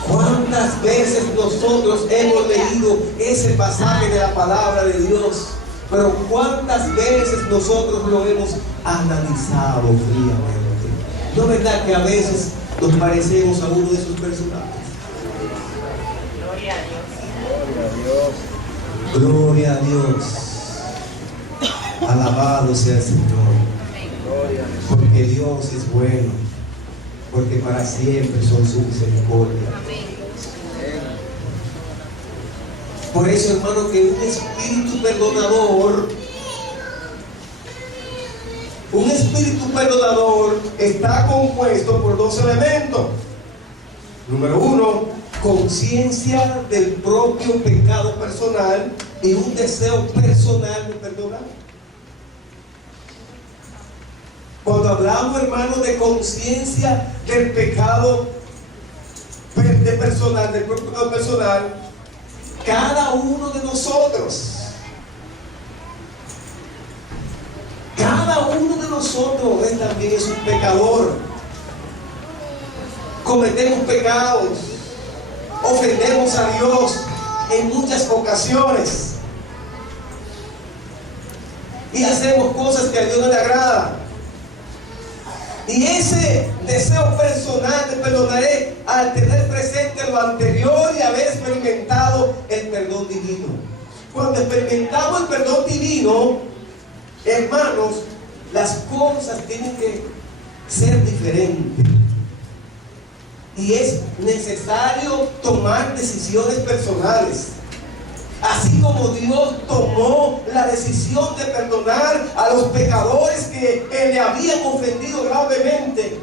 ¿Cuántas veces nosotros hemos leído ese pasaje de la palabra de Dios? Pero ¿cuántas veces nosotros lo hemos analizado fríamente? ¿No es verdad que a veces nos parecemos a uno de esos personajes? Gloria a Dios. Gloria a Dios. Alabado sea el Señor. Gloria a Dios. Porque Dios es bueno. Porque para siempre son su misericordia. Por eso, hermano, que un espíritu perdonador está compuesto por dos elementos. Número uno, conciencia del propio pecado personal y un deseo personal de perdonar. Cuando hablamos, hermano, de conciencia del pecado personal, del propio pecado personal, cada uno de nosotros también es un pecador. Cometemos pecados, ofendemos a Dios en muchas ocasiones y hacemos cosas que a Dios no le agrada. Y ese deseo personal de perdonaré, al tener presente lo anterior y haber experimentado el perdón divino. Cuando experimentamos el perdón divino, hermanos, las cosas tienen que ser diferentes. Y es necesario tomar decisiones personales. Así como Dios tomó la decisión de perdonar a los pecadores que le habían ofendido gravemente.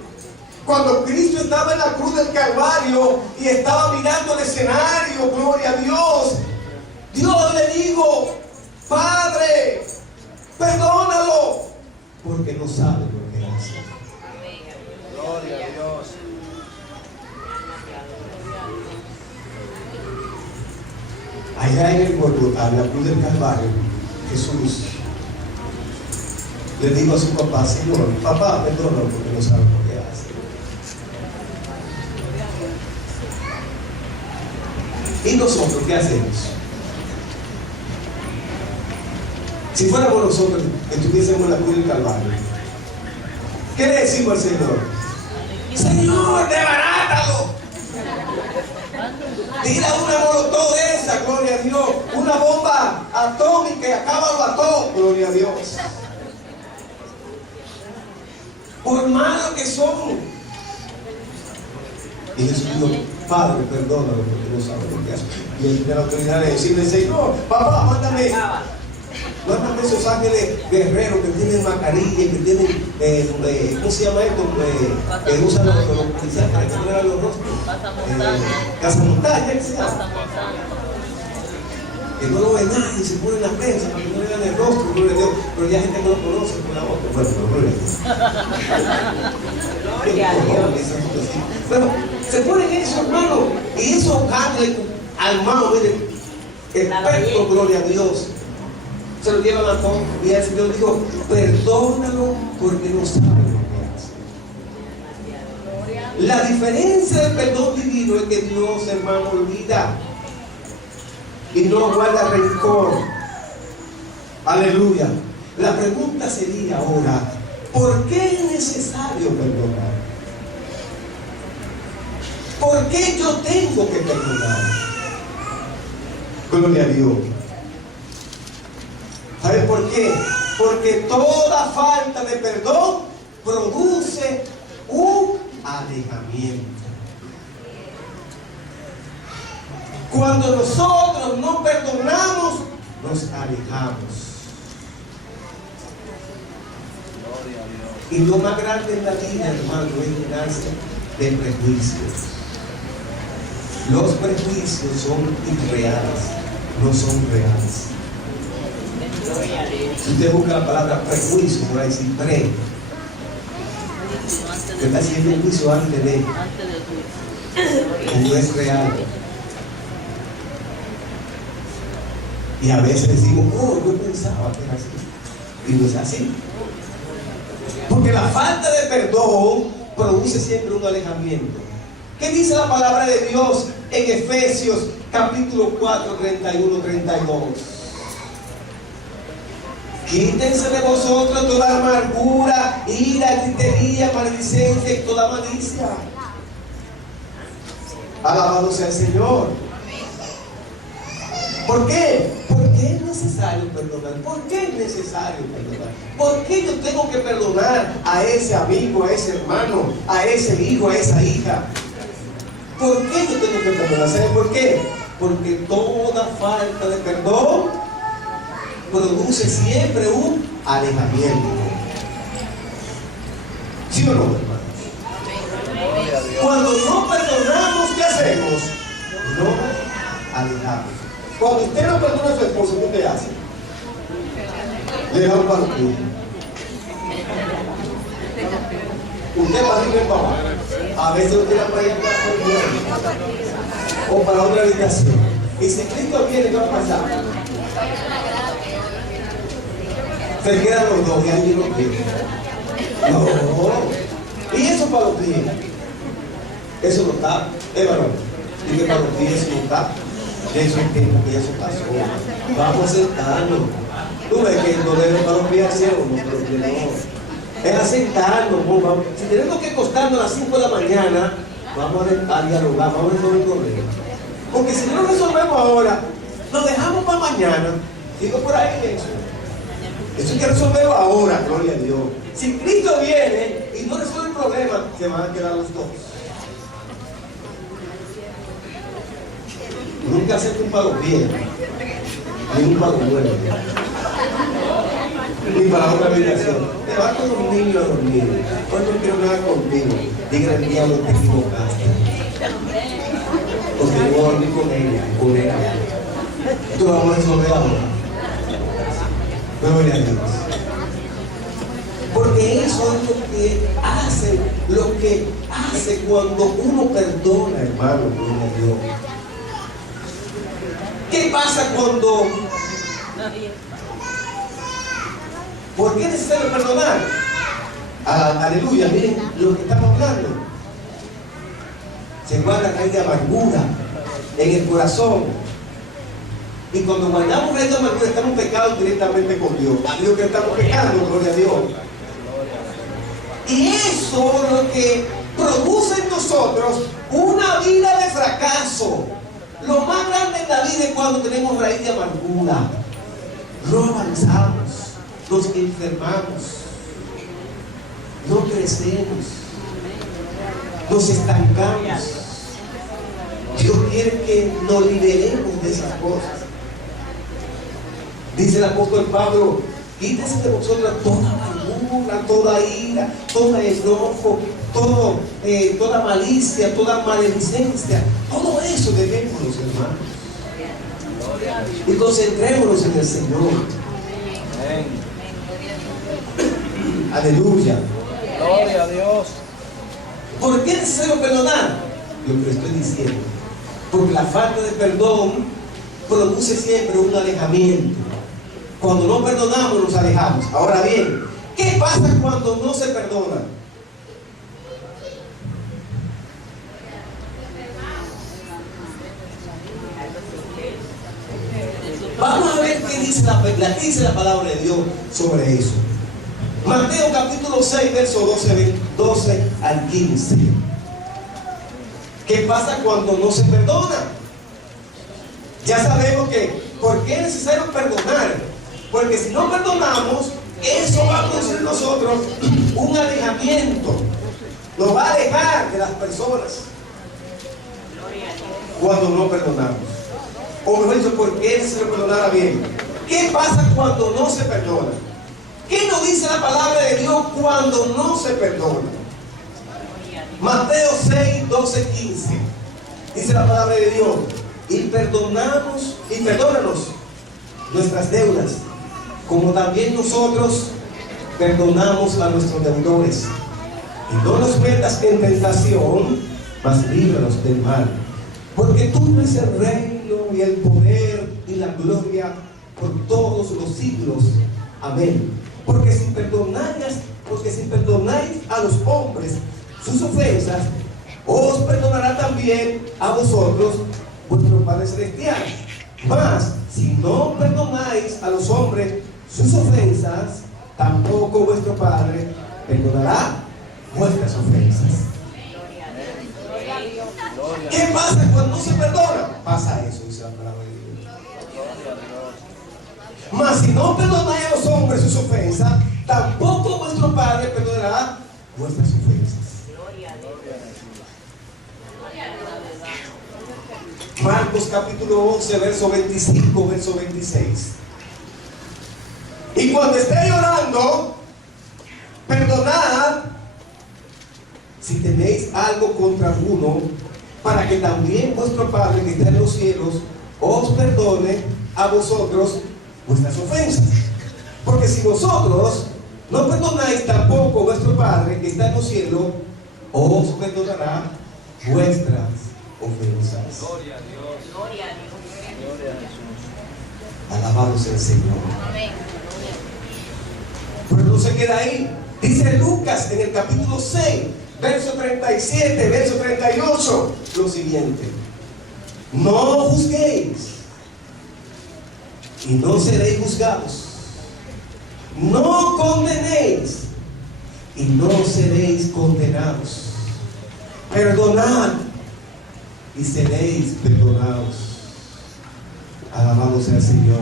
Cuando Cristo estaba en la cruz del Calvario y estaba mirando el escenario, gloria a Dios, Dios le dijo: Padre, perdónalo, porque no sabe lo que hace. Gloria a Dios. Allá en el Golgotá, en la cruz del Calvario, Jesús le dijo a su papá: Señor, papá, perdónalo porque no sabe lo que hace. ¿Y nosotros qué hacemos? Si fuéramos nosotros, estuviésemos en la cruz del Calvario, ¿qué le decimos al Señor? Señor, desbarátalo. Tira una molotov de esa, gloria a Dios. Una bomba atómica y acábalo a todo, gloria a Dios. Por malos que son. Y Jesús dijo: Padre, perdónalo porque no sabe lo que hace. Y él tiene la autoridad de decirle: Señor, papá, mándame esos ángeles guerreros que tienen mascarilla, que tienen, ¿cómo se llama esto? Que usan los policías para que no vean los rostros. Cazamontaña, ¿qué se llama? Que no lo ve nadie, se pone en la prensa para que no le vean el rostro, gloria a Dios. Pero ya hay gente que no lo conoce por la voz. Bueno, pero gloria a Dios. Pero se ponen eso, hermano, y esos ángeles armados, miren, expertos, gloria a Dios, se lo llevan a todo. Y el Señor dijo: perdónalo porque no sabe lo que hace. La diferencia del perdón divino es que Dios, hermano, olvida y no guarda rencor. Aleluya. La pregunta sería ahora: ¿por qué es necesario perdonar? ¿Por qué yo tengo que perdonar? Gloria a Dios. ¿Sabe por qué? Porque toda falta de perdón produce un alejamiento. Cuando nosotros no perdonamos, nos alejamos. Gloria a Dios. Y lo más grande en la vida, hermano, es llenarse de prejuicios. Los prejuicios son irreales, no son reales. Si usted busca la palabra prejuicio, por ahí dice pre. Usted está haciendo un juicio antes de, no es real. Y a veces decimos, oh, yo pensaba que era así. Y no es así. Porque la falta de perdón produce siempre un alejamiento. ¿Qué dice la palabra de Dios en Efesios capítulo 4, 31, 32? Quítense de vosotros toda amargura, ira, gritería, maledicencia y toda malicia. Alabado sea el Señor. ¿Por qué? ¿Por qué es necesario perdonar? ¿Por qué es necesario perdonar? ¿Por qué yo tengo que perdonar a ese amigo, a ese hermano, a ese hijo, a esa hija? ¿Por qué yo tengo que perdonar? ¿Saben por qué? Porque toda falta de perdón produce siempre un alejamiento. ¿Sí o no, hermanos? Cuando no perdonamos, ¿qué hacemos? Nos alejamos. Cuando usted no perdona a su esposo, ¿qué usted hace? Le da un palpito. Usted va arriba y para abajo. A veces lo tira para ir o para otra habitación. Y si Cristo viene, ¿qué va a pasar? Se quedan los dos y alguien los pies. No. Y eso para los pies. Eso no está. Varón. Y que para los pies eso no está. Eso es tiempo que eso pasó. Vamos a sentarnos. Tú ves que el dolor para los pies hacia uno, pero que no. Es a sentarnos. Vamos. Si tenemos que acostarnos a las 5 de la mañana, vamos a dialogar, vamos a resolver el problema. Porque si no lo resolvemos ahora, lo dejamos para mañana. Digo por ahí eso. Eso hay que resolverlo ahora, gloria a Dios. Si Cristo viene y no resuelve el problema, se van a quedar los dos. Nunca acepta un pago bien, ni un pago nuevo, ni para otra habitación. Te vas con los niños a dormir. Hoy no quiero nada contigo. Diga el diablo, te equivocaste. Porque yo voy a dormir con ella, con ella. Tú lo vamos a resolver ahora. Gloria a Dios. Porque eso es lo que hace cuando uno perdona, hermano, gloria a Dios. ¿Qué pasa cuando? ¿Por qué es necesario perdonar? Aleluya, miren lo que estamos hablando. Se guarda raíz de amargura en el corazón. Y cuando guardamos raíz de amargura, estamos pecando directamente con Dios. A Dios que estamos pecando, gloria a Dios. Y eso es lo que produce en nosotros una vida de fracaso. Lo más grande en la vida es cuando tenemos raíz de amargura. No avanzamos, nos enfermamos, no crecemos, nos estancamos. Dios quiere que nos liberemos de esas cosas. Dice el apóstol Pablo, quítese de vosotros toda amargura, toda ira, todo enojo, toda malicia, toda maledicencia. Todo eso dejémonos, hermanos. Y concentrémonos en el Señor. Amén. Aleluya. Gloria a Dios. ¿Por qué es necesario perdonar? Lo que estoy diciendo. Porque la falta de perdón produce siempre un alejamiento. Cuando no perdonamos, nos alejamos. Ahora bien, ¿qué pasa cuando no se perdona? Vamos a ver qué dice la palabra de Dios sobre eso. Mateo capítulo 6, verso 12 al 15. ¿Qué pasa cuando no se perdona? Ya sabemos que, ¿por qué es necesario perdonar? Porque si no perdonamos, eso va a producir en nosotros un alejamiento. Nos va a alejar de las personas cuando no perdonamos. O mejor dicho, ¿por qué es necesario perdonar a bien? ¿Qué pasa cuando no se perdona? ¿Qué nos dice la palabra de Dios cuando no se perdona? Mateo 6, 12, 15. Dice la palabra de Dios: y perdónanos nuestras deudas, como también nosotros perdonamos a nuestros deudores. Y no nos metas en tentación, mas líbranos del mal. Porque tú eres el reino y el poder y la gloria por todos los siglos. Amén. Porque si perdonáis a los hombres sus ofensas, os perdonará también a vosotros vuestro Padre Celestial. Mas si no perdonáis a los hombres sus ofensas, tampoco vuestro Padre perdonará vuestras ofensas. ¿Qué pasa cuando no se perdona? Pasa eso, dice la palabra de Dios. Mas si no perdonáis a los hombres sus ofensas, tampoco vuestro Padre perdonará vuestras ofensas. Marcos capítulo 11, verso 25, verso 26. Y cuando esté llorando, perdonad si tenéis algo contra alguno, para que también vuestro Padre que está en los cielos os perdone a vosotros vuestras ofensas. Porque si vosotros no perdonáis, tampoco vuestro Padre que está en los cielos os perdonará vuestras ofensas. Gloria a Dios. Gloria a Dios. Gloria a Jesús. Alabado sea el Señor. Amén. Pero no se queda ahí. Dice Lucas en el capítulo 6, verso 37, verso 38, lo siguiente: no juzguéis y no seréis juzgados, no condenéis y no seréis condenados, perdonad y seréis perdonados. Alabado sea el Señor.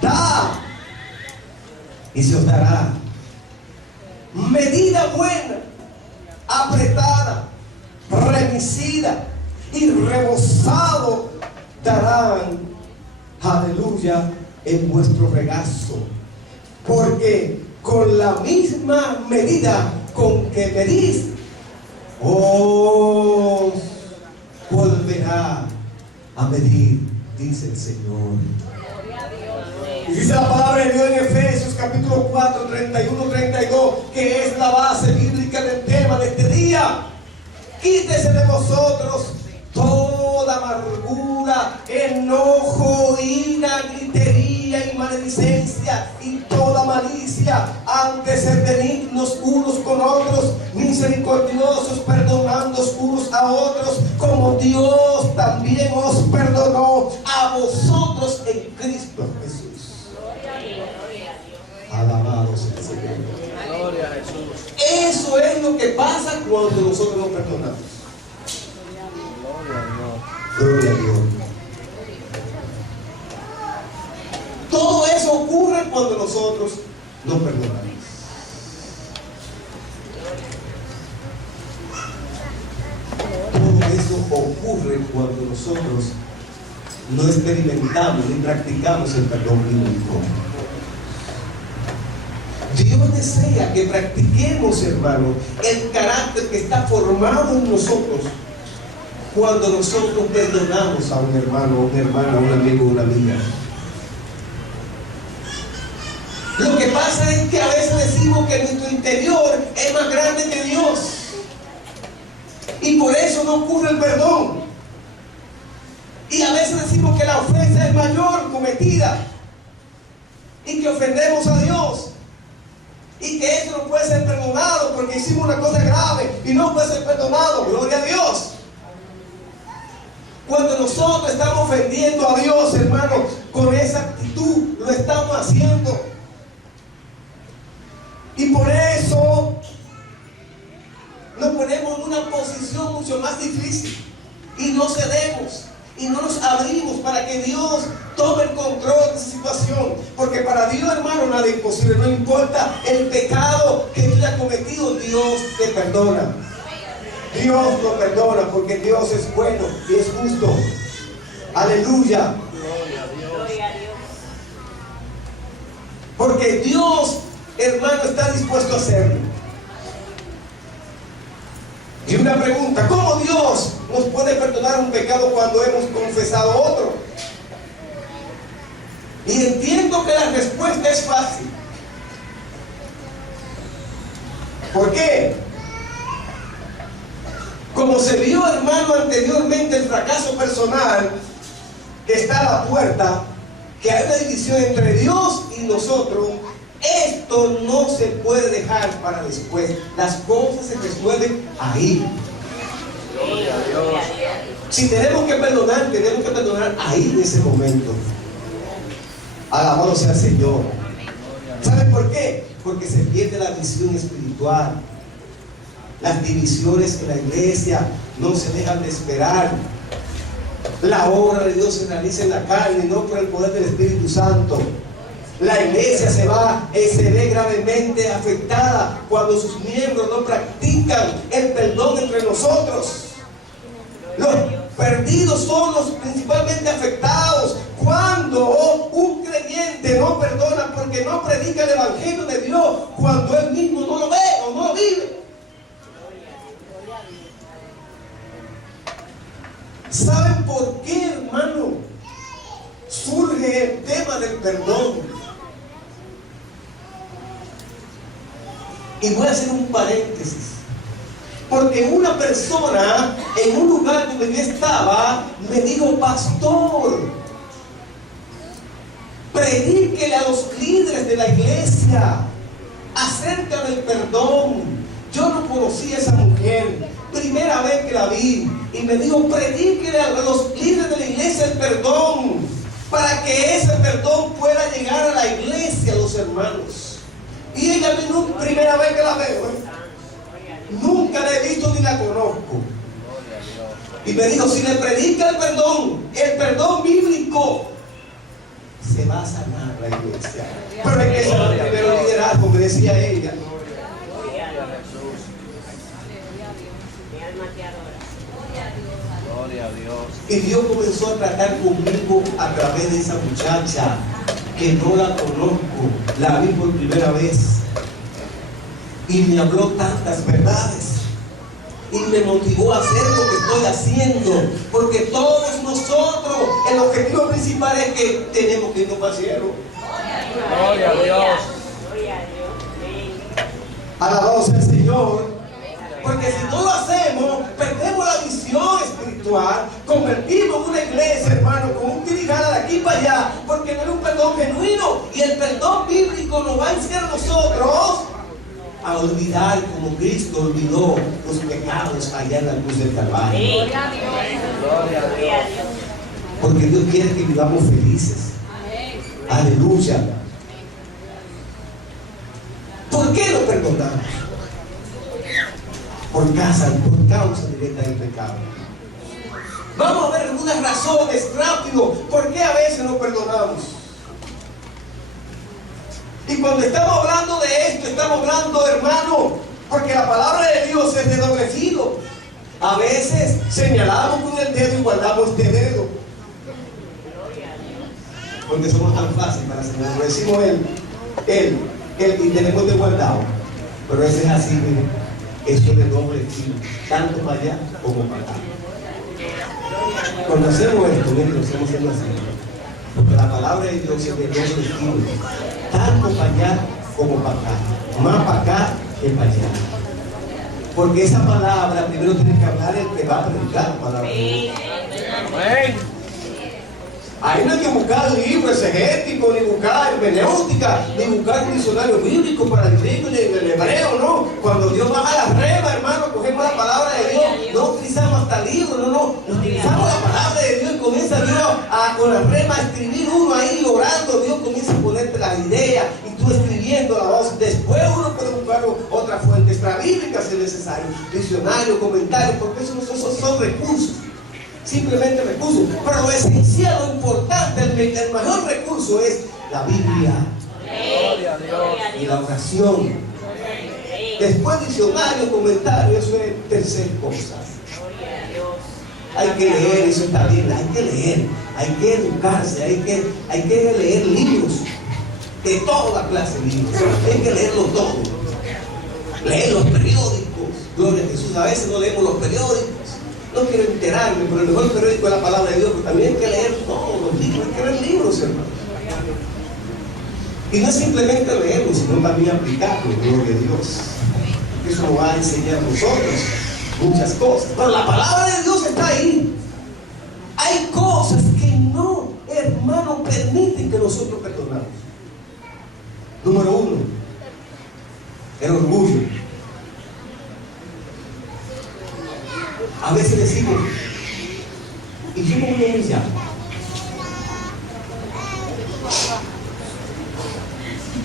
Dad y se os dará. Medida buena, apretada, remecida y rebosado darán, aleluya, en vuestro regazo. Porque con la misma medida con que medís, os volverá a medir, dice el Señor. Y dice la palabra de Dios en Efesios capítulo 4, 31, 32, que es la base bíblica del tema de este día: quítese de vosotros toda amargura, enojo, ira, gritería y maledicencia y toda malicia. Antes ser benignos unos con otros, misericordiosos, perdonándoos unos a otros, como Dios también os perdonó a vosotros en Cristo Jesús. Alabado sea el Señor. Gloria a Jesús. Eso es lo que pasa cuando nosotros nos perdonamos. Gloria a Dios. Gloria a Dios. Todo eso ocurre cuando nosotros nos perdonamos. Todo eso ocurre cuando nosotros no experimentamos ni practicamos el perdón bíblico. Dios desea que practiquemos, hermano, el carácter que está formado en nosotros cuando nosotros perdonamos a un hermano, una hermana, un amigo, una amiga. Lo que pasa es que a veces decimos que nuestro interior es más grande que Dios y por eso no ocurre el perdón. Y a veces decimos que la ofensa es mayor cometida y que ofendemos a Dios y que eso no puede ser perdonado porque hicimos una cosa grave y no puede ser perdonado. Gloria a Dios. Cuando nosotros estamos ofendiendo a Dios, hermano, con esa actitud lo estamos haciendo. Y por eso nos ponemos en una posición mucho más difícil. y no cedemos y no nos abrimos para que Dios tome el control de esa situación, porque para Dios, hermano, nada es imposible. No importa el pecado que tú hayas cometido, Dios te perdona. Dios lo perdona, porque Dios es bueno y es justo. Aleluya. Porque Dios, hermano, está dispuesto a hacerlo. Y una pregunta: ¿cómo Dios nos puede perdonar un pecado cuando hemos confesado otro? Y entiendo que la respuesta es fácil. ¿Por qué? Como se vio, hermano, anteriormente, el fracaso personal que está a la puerta, que hay una división entre Dios y nosotros, esto no se puede dejar para después. Las cosas se resuelven ahí. Gloria a Dios. Si tenemos que perdonar ahí en ese momento. Alabado sea el Señor. ¿Saben por qué? Porque se pierde la visión espiritual. Las divisiones en la iglesia no se dejan de esperar. La obra de Dios se realiza en la carne y no por el poder del Espíritu Santo. La iglesia se ve gravemente afectada cuando sus miembros no practican el perdón entre nosotros. Los perdidos son los principalmente afectados cuando un creyente no perdona porque no predica el evangelio de Dios, cuando él mismo no lo ve o no lo vive. ¿Saben por qué, hermano, surge el tema del perdón? Y voy a hacer un paréntesis. Porque una persona en un lugar donde yo estaba me dijo: pastor, predíquele a los líderes de la iglesia acerca del perdón. Yo no conocía a esa mujer, primera vez que la vi, y me dijo: predíquele a los líderes de la iglesia el perdón, para que ese perdón pueda llegar a la iglesia, a los hermanos. Y ella vino, primera vez que la veo, nunca la he visto ni la conozco. Y me dijo: si le predica el perdón bíblico, se va a sanar la iglesia. Pero hay que sanar primero el liderazgo, me decía ella. Gloria a Dios. Y Dios comenzó a tratar conmigo a través de esa muchacha que no la conozco, la vi por primera vez. Y me habló tantas verdades y me motivó a hacer lo que estoy haciendo, porque todos nosotros, el objetivo principal es que tenemos que irnos para el cielo. Gloria a Dios. Alabado sea el Señor. Porque si no lo hacemos, perdemos la visión espiritual, convertimos una iglesia, hermano, con un dirigada de aquí para allá, porque no es un perdón genuino. Y el perdón bíblico nos va a enseñar a nosotros a olvidar como Cristo olvidó los pecados allá en la cruz del Calvario. Gloria a Dios. Gloria a Dios. Porque Dios quiere que vivamos felices. Aleluya. ¿Por qué lo perdonamos? Por causa directa del pecado. Vamos a ver algunas razones rápido por qué a veces no perdonamos. Y cuando estamos hablando de esto, estamos hablando, hermano, porque la palabra de Dios es de doble filo. A veces señalamos con el dedo y guardamos este dedo, porque somos tan fáciles para señalar. Lo decimos él y tenemos de guardado. Pero ese es así, miren. Eso es de doble filo, tanto para allá como para acá. Cuando hacemos esto, miren, lo estamos haciendo así, porque la palabra de Dios es de doble filo, tanto para allá como para acá, más para acá que para allá. Porque esa palabra primero tiene que hablar el que va a predicar la palabra de Dios. Amén. Ahí no hay que buscar libros exegéticos, ni buscar hermenéutica, ni buscar un diccionario bíblico para el griego y el hebreo, ¿no? Cuando Dios baja la rema, hermano, cogemos la palabra de Dios, no utilizamos hasta libros, no, utilizamos la palabra de Dios y comienza Dios con la rema a escribir uno ahí orando. Dios comienza a ponerte las ideas y tú escribiendo la voz. Después uno puede buscar otra fuente extrabíblica si es necesario, diccionario, comentario, porque esos son recursos. simplemente recursos. Pero lo esencial, lo importante, el mayor recurso es la Biblia Gloria a Dios. y la oración. Después diccionario, comentario, eso es tercer cosa. Hay que leer, eso está bien, hay que leer, hay que educarse, hay que leer libros, de toda clase de libros, hay que leerlo todo. Leer los periódicos, gloria a Jesús. A veces no leemos los periódicos, no quiero enterarme, pero el mejor periódico es la palabra de Dios, pero también hay que leer todos los libros, hay que leer libros, hermano. Y no es simplemente leerlo, sino también aplicarlo, gloria a Dios. Eso nos va a enseñar a nosotros muchas cosas. Pero la palabra de Dios está ahí. Hay cosas que no, hermano, permiten que nosotros perdonamos. Número uno, el orgullo. A veces decimos, ¿y yo cómo me llamo?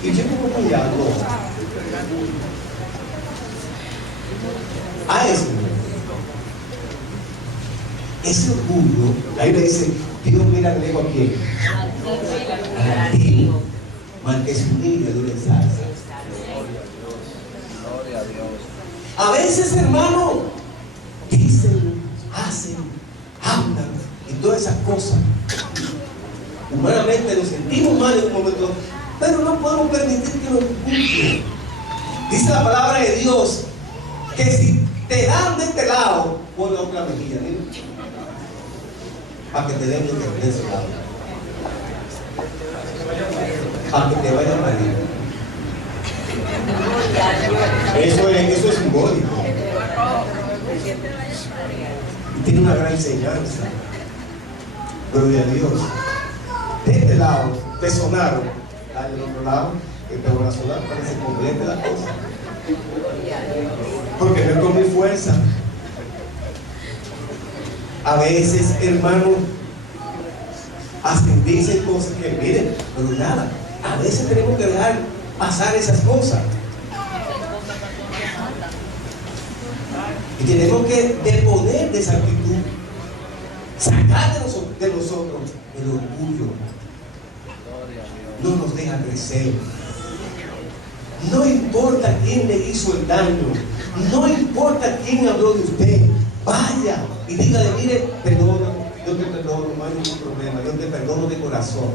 ¿Y yo cómo me llamo? A eso. Ese orgullo, ahí le dice, Dios mira lejos a quién. Al antiguo. Mal que su niña dure salsa. Gloria a Dios. A veces, hermano, dicen, hacen, hablan y todas esas cosas. Humanamente nos sentimos mal en un momento, pero no podemos permitir que nos juzguen. Dice la palabra de Dios que si te dan de este lado, pon la otra mejilla, ¿sí? Para que te den de ese lado, para que te vayan a ir. Eso es simbólico y tiene una gran enseñanza. Gloria a Dios. De este lado te sonaron, al otro lado que te van a sonar para que se complete la cosa, porque no es con mi fuerza. A veces, hermano, hacen, dicen cosas que miren, pero nada, a veces tenemos que dejar pasar esas cosas y tenemos que deponer de esa actitud, sacar de nosotros el orgullo. No nos deja crecer. No importa quién le hizo el daño, no importa quién habló de usted, vaya y dígale, mire, perdona, yo te perdono, no hay ningún problema, yo te perdono de corazón.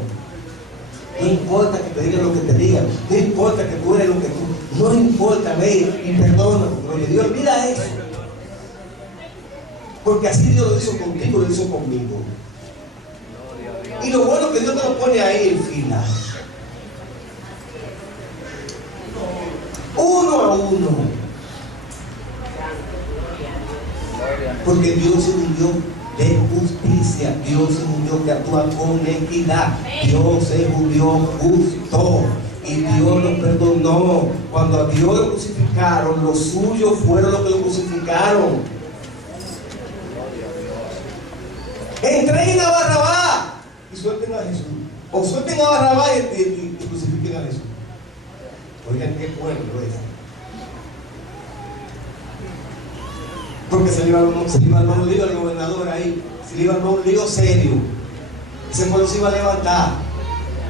No importa que te digan lo que te digan, no importa que tú eres lo que tú, no importa, ve y perdona, gloria a Dios, mira eso. Porque así Dios lo hizo contigo, lo hizo conmigo. Y lo bueno es que Dios te lo pone ahí en fila. Uno a uno. Porque Dios es un Dios de justicia. Dios es un Dios que actúa con equidad. Dios es un Dios justo. Y Dios lo perdonó. Cuando a Dios lo crucificaron, los suyos fueron los que lo crucificaron. Entreguen a Barrabás y suelten a Jesús. O suelten a Barrabás y crucifiquen a Jesús. Oigan qué pueblo es. Porque se le iba a armar un lío al gobernador ahí. Se le iba a armar un lío serio. Ese pueblo se iba a levantar.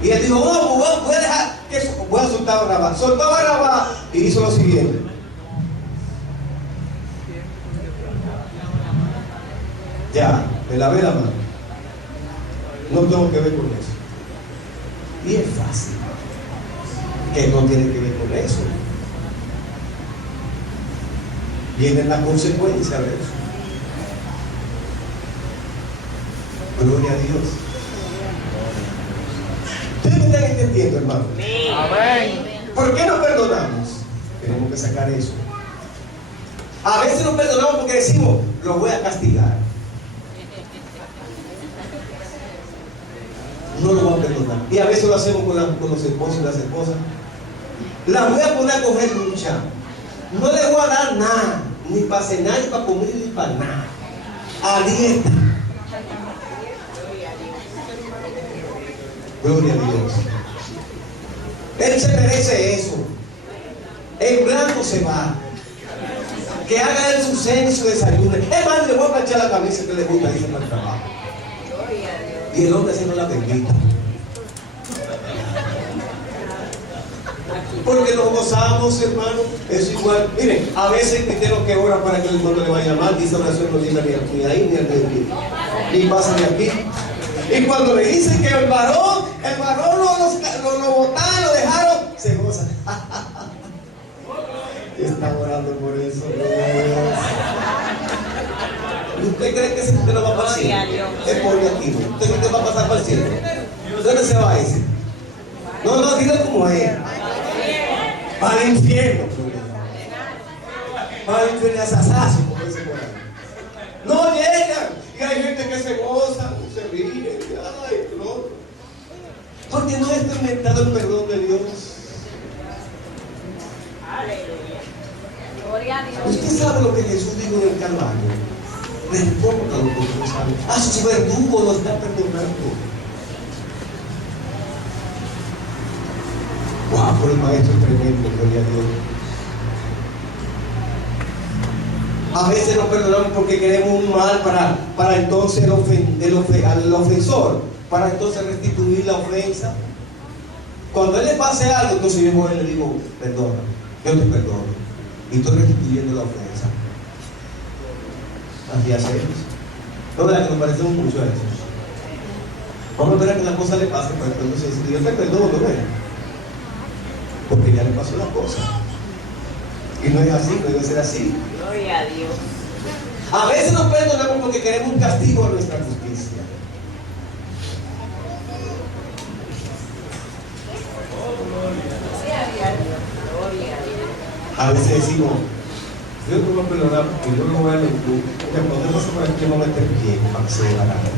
Y él dijo, no, voy a dejar que eso, voy a soltar a Barrabás. Soltó a Barrabás y hizo lo siguiente. Ya, me lavé la mano. No tengo que ver con eso. Y es fácil. Que no tiene que ver con eso. Vienen las consecuencias de eso. Gloria a Dios. ¿Ustedes me están entendiendo, hermano? Amén. ¿Por qué no perdonamos? Tenemos que sacar eso. A veces no perdonamos porque decimos, lo voy a castigar. No lo voy a perdonar. Y a veces lo hacemos con los esposos y las esposas. La voy a poner a coger lucha. No le voy a dar nada, ni para cenar, ni para comer, ni para nada. A dieta. Gloria a Dios. Él se merece eso. En blanco se va. que haga él su cena y su desayuno. Es más, le voy a planchar la camisa que le gusta, dice para el trabajo. Y el hombre haciendo la bendita. Porque nos gozamos, hermano. Es igual. Miren, a veces el cristiano que ora para que el mundo le vaya mal, dice oración, no llega ni ahí ni al medio, ni pasa de aquí. Y cuando le dicen que el varón lo botaron, lo dejaron, se goza. Y está orando por eso. ¿Usted cree que ese usted no va para el cielo? Es por aquí. ¿Usted cree que va a pasar para el cielo? ¿Dónde se va a ir? No, diga como es. Para el infierno. Para el infierno asasazo, como dice por ahí. No llegan. Y hay gente que se goza, se ríe. Ay, no. Porque no ha experimentado el perdón de Dios. Aleluya. Gloria a Dios. Usted sabe lo que Jesús dijo en el Calvario. Responda lo que usted sabe. A su verdugo lo está perdonando. Wow, por el maestro es tremendo, gloria a Dios. A veces nos perdonamos porque queremos un mal para entonces al ofensor, para entonces restituir la ofensa. Cuando él le pase algo, entonces yo voy y le digo, perdona, yo te perdono. Y estoy restituyendo la ofensa. Así hacemos. No, verdad que nos parecemos mucho a eso. Vamos a ver a que la cosa le pase, pero entonces yo te perdono, ¿no? Porque ya le pasó la cosa. Y no es así, no debe ser así. Gloria a Dios. A veces nos perdonamos porque queremos un castigo a nuestra justicia. A veces decimos, yo no voy a perdonar porque yo no voy a mentir. Ya podemos hacer que no meter pie para que se dé la gana.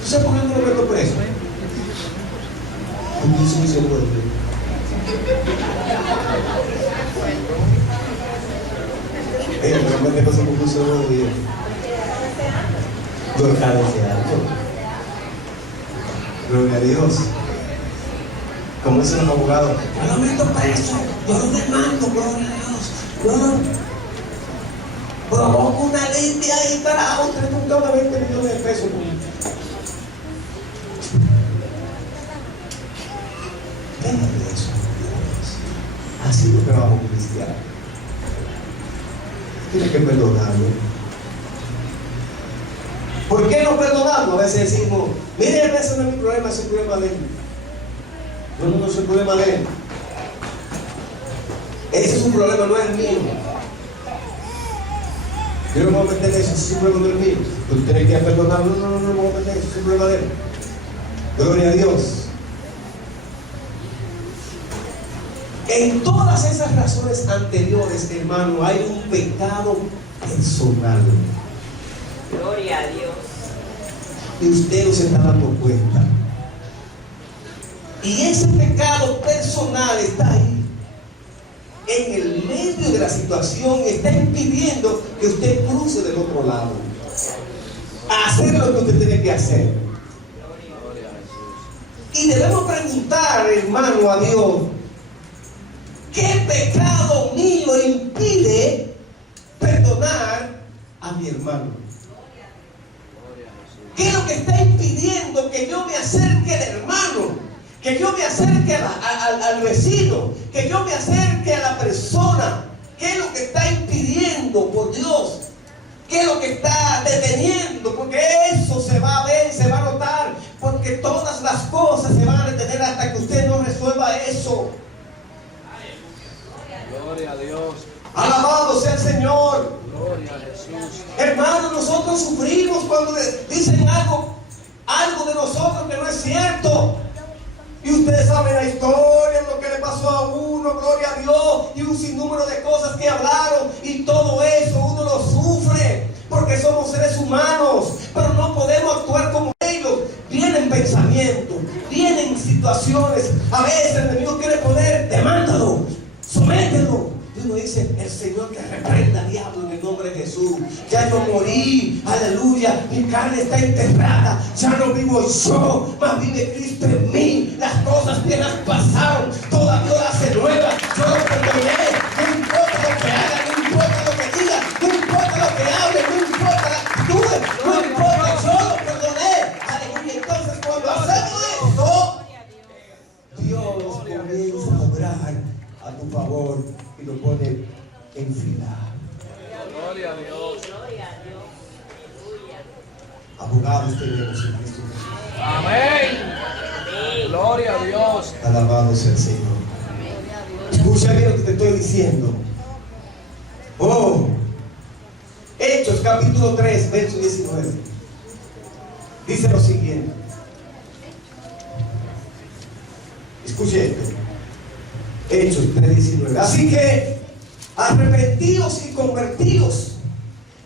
¿Tú sabes por qué no lo meto preso? Porque yo soy seguro de Dios. No me pasó por un solo día. Yo cada deseando. Gloria a Dios. Como dicen los abogados, yo lo meto preso, yo lo demando, gloria a Dios. Yo provoco una limpia ahí para otra, nunca 20 millones de pesos. Déjame eso. Así no trabajo cristiano. Tienes que perdonarlo. ¿Por qué no perdonamos? A veces decimos, mire, ese no es mi problema, ese es el problema de él. No es el problema de él. Ese es un problema, no es el mío. Yo no me voy a meter en eso, ese es un problema, no es el mío. Tú tienes que perdonarlo, no me voy a meter en eso, ese es un problema de él. Gloria a Dios. En todas esas razones anteriores, hermano, hay un pecado personal. Gloria a Dios. Y usted no se está dando cuenta. Y ese pecado personal está ahí, en el medio de la situación, y está impidiendo que usted cruce del otro lado, a hacer lo que usted tiene que hacer. Y debemos preguntar, hermano, a Dios, ¿qué pecado mío impide perdonar a mi hermano? ¿Qué es lo que está impidiendo que yo me acerque al hermano? Que yo me acerque al vecino, que yo me acerque a la persona. ¿Qué es lo que está impidiendo, por Dios? ¿Qué es lo que está deteniendo? Porque eso se va a ver, se va a notar. Porque todas las cosas se van a detener hasta que usted no resuelva eso. Gloria a Dios. Alabado sea el Señor. Gloria a Jesús. Hermanos, nosotros sufrimos cuando dicen algo de nosotros que no es cierto. Y ustedes saben la historia, lo que le pasó a uno, gloria a Dios, y un sinnúmero de cosas que hablaron, y todo eso uno lo sufre, porque somos seres humanos, pero no podemos actuar como ellos. Vienen pensamientos, vienen situaciones, a veces el enemigo quiere poner, demándalo, somételo. Y uno dice, el Señor te reprenda, diablo, en el nombre de Jesús. Ya yo morí, aleluya, mi carne está enterrada, ya no vivo yo, mas vive Cristo en mí. Las cosas viejas pasaron, toda vida se nueva. Yo lo perdoné, favor y lo pone en fila. Gloria a Dios. Abogados tenemos en Cristo Jesús. Amén. Gloria a Dios. Alabado sea el Señor. Escucha bien lo que te estoy diciendo. Oh, Hechos capítulo 3, verso 19. Dice lo siguiente. Escuche esto. Hechos 3:19. Así que arrepentidos y convertidos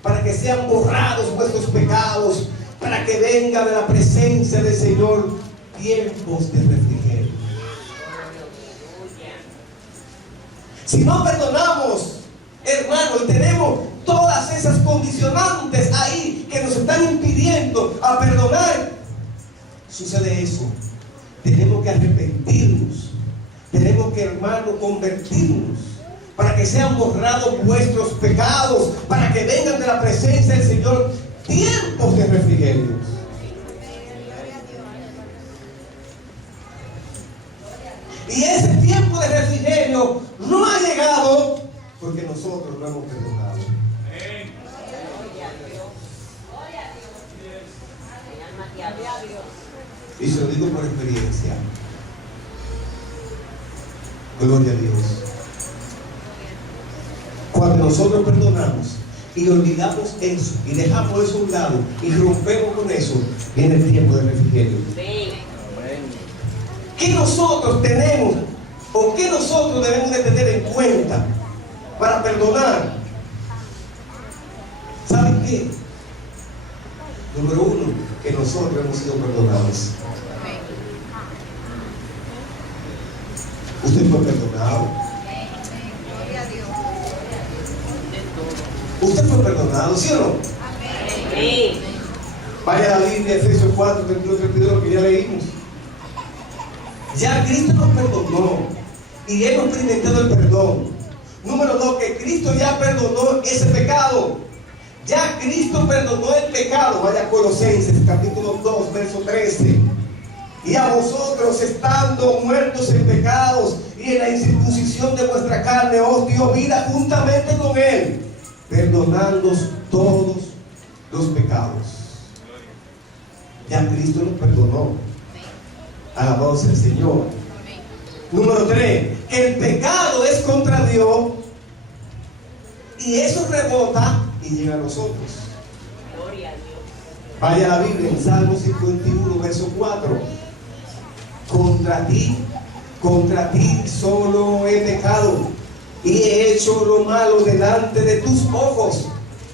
para que sean borrados vuestros pecados, para que venga de la presencia del Señor tiempos de refrigerio. Si no perdonamos, hermano, y tenemos todas esas condicionantes ahí que nos están impidiendo a perdonar, sucede eso. Tenemos que arrepentirnos. Tenemos que, hermano, convertirnos para que sean borrados vuestros pecados, para que vengan de la presencia del Señor tiempos de refrigerio. Y ese tiempo de refrigerio no ha llegado porque nosotros no hemos perdonado. Y se lo digo por experiencia. Gloria a Dios. Cuando nosotros perdonamos y olvidamos eso y dejamos eso a un lado y rompemos con eso, viene el tiempo de refrigerio. ¿Qué nosotros tenemos o qué nosotros debemos de tener en cuenta para perdonar? ¿Saben qué? Número uno, que nosotros hemos sido perdonados. Usted fue perdonado. Usted fue perdonado, ¿sí o no? Vaya a la Biblia, Efesios 4, 31, 32, que ya leímos. Ya Cristo nos perdonó y hemos experimentado el perdón. Número 2, que Cristo ya perdonó ese pecado. Ya Cristo perdonó el pecado. Vaya a Colosenses capítulo 2, verso 13. Y a vosotros, estando muertos en pecados y en la incircuncisión de vuestra carne, os dio vida juntamente con Él, perdonando todos los pecados. Ya Cristo nos perdonó. Alabado sea el Señor. Número 3, el pecado es contra Dios y eso rebota y llega a nosotros. Vaya a la Biblia en Salmo 51, verso 4. Contra ti solo he pecado y he hecho lo malo delante de tus ojos,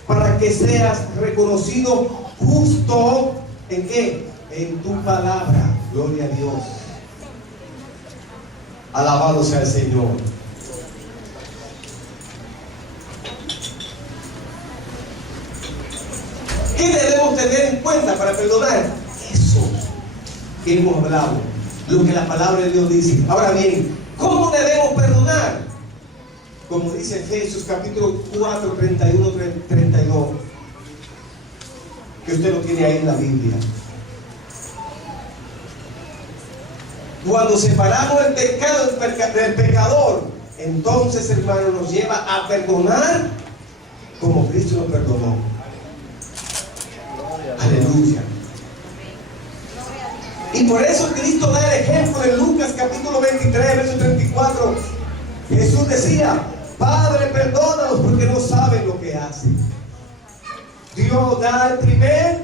para que seas reconocido justo ¿en qué? En tu palabra. Gloria a Dios. Alabado sea el Señor. ¿Qué debemos tener en cuenta para perdonar? Eso que hemos hablado, lo que la palabra de Dios dice. Ahora bien, ¿cómo debemos perdonar? Como dice Efesios capítulo 4, 31, 32, que usted lo tiene ahí en la Biblia. Cuando separamos el pecado del pecador, entonces, hermano, nos lleva a perdonar como Cristo nos perdonó. Aleluya. Y por eso Cristo da el ejemplo en Lucas capítulo 23, verso 34. Jesús decía: Padre, perdónalos porque no saben lo que hacen. Dios da el primer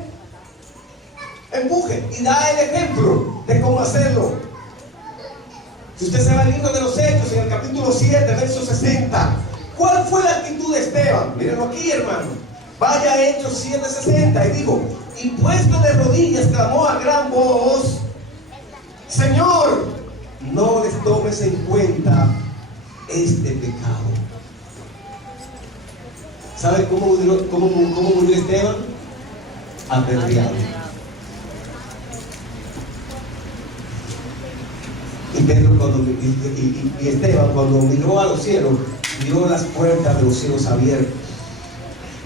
empuje y da el ejemplo de cómo hacerlo. Si usted se va al libro de los Hechos, en el capítulo 7, verso 60, ¿cuál fue la actitud de Esteban? Mírenlo aquí, hermano. Vaya a Hechos 7, 60 y digo: y puesto de rodillas clamó a gran voz: Señor, no les tomes en cuenta este pecado. ¿Sabe cómo murió Esteban? Apedreado. Y Esteban, cuando miró a los cielos, vio las puertas de los cielos abiertas.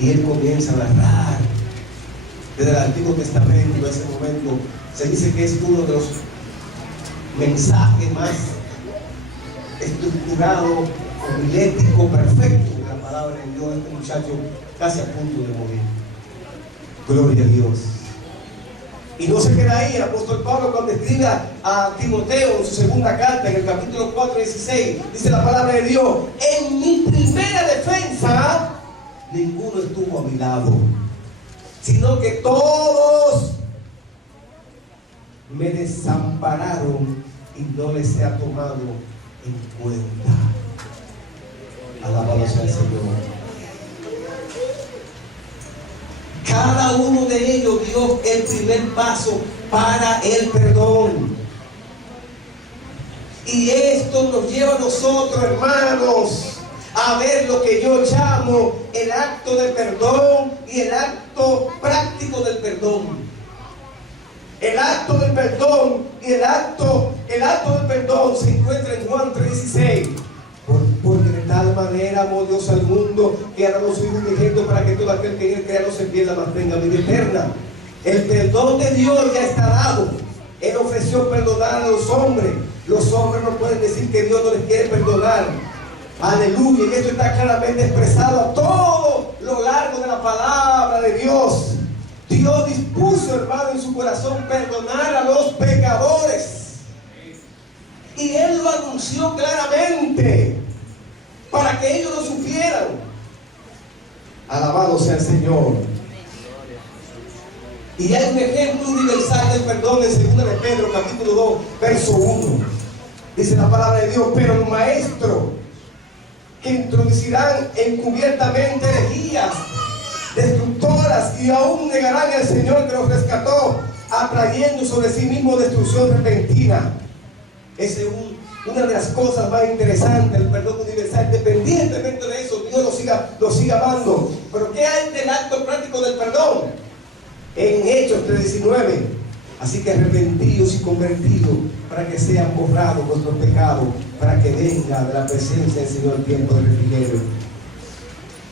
Y él comienza a narrar. Desde el Antiguo Testamento, en ese momento, se dice que es uno de los mensajes más estructurados homilético perfecto de la palabra de Dios. Este muchacho casi a punto de morir. Gloria a Dios. Y no se queda ahí. El apóstol Pablo, cuando escribe a Timoteo en su segunda carta, en el capítulo 4, 16, dice la palabra de Dios: en mi primera defensa ninguno estuvo a mi lado, sino que todos me desampararon y no les he tomado en cuenta. Alabado sea el Señor. Cada uno de ellos dio el primer paso para el perdón. Y esto nos lleva a nosotros, hermanos, a ver lo que yo llamo el acto de perdón y el acto práctico del perdón. El acto del perdón y el acto del perdón se encuentra en Juan 3:16. Porque de tal manera amó Dios al mundo que ha dado su Hijo unigénito para que todo aquel que en él crea no se pierda, mas tenga vida eterna. El perdón de Dios ya está dado. Él ofreció perdonar a los hombres. Los hombres no pueden decir que Dios no les quiere perdonar. Aleluya. Y esto está claramente expresado a todo lo largo de la palabra de Dios. Dios dispuso, hermano, en su corazón perdonar a los pecadores. Y Él lo anunció claramente para que ellos lo supieran. Alabado sea el Señor. Y hay un ejemplo universal del perdón en 2 de Pedro, capítulo 2, verso 1. Dice la palabra de Dios: pero el maestro que introducirán encubiertamente herejías destructoras y aún negarán al Señor que los rescató, atrayendo sobre sí mismo destrucción repentina. Esa es una de las cosas más interesantes del perdón universal. Independientemente de eso, Dios lo siga amando. Pero ¿qué hay del acto práctico del perdón? En Hechos 3:19. Así que arrepentidos y convertidos para que sean borrados vuestros pecados, para que venga de la presencia del Señor el tiempo de refrigerio.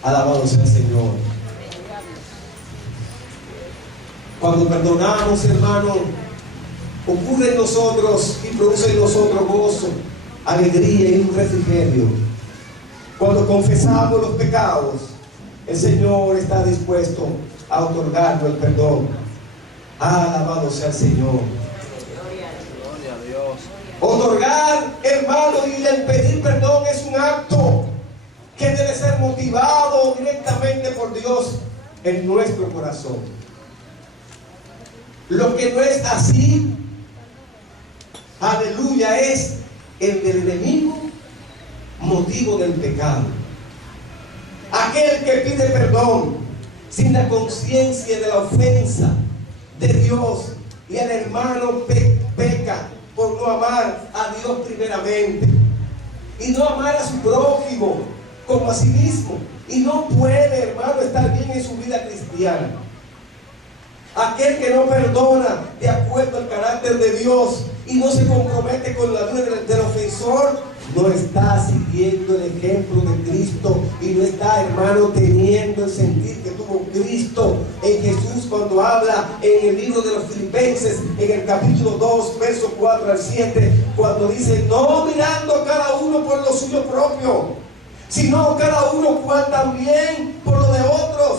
Alabado sea el Señor. Cuando perdonamos, hermanos, ocurre en nosotros y produce en nosotros gozo, alegría y un refrigerio. Cuando confesamos los pecados, el Señor está dispuesto a otorgarnos el perdón. Alabado sea el Señor. Gloria a Dios. Otorgar, hermano, y el pedir perdón es un acto que debe ser motivado directamente por Dios en nuestro corazón. Lo que no es así, aleluya, es el del enemigo, motivo del pecado. Aquel que pide perdón sin la conciencia de la ofensa de Dios, y el hermano peca por no amar a Dios primeramente y no amar a su prójimo como a sí mismo, y no puede, hermano, estar bien en su vida cristiana. Aquel que no perdona de acuerdo al carácter de Dios y no se compromete con la vida del ofensor, no está siguiendo el ejemplo de Cristo y no está, hermano, teniendo el sentir que tuvo Cristo en Jesús cuando habla en el libro de los Filipenses, en el capítulo 2, versos 4 al 7, cuando dice: no mirando cada uno por lo suyo propio, sino cada uno cual también por lo de otros.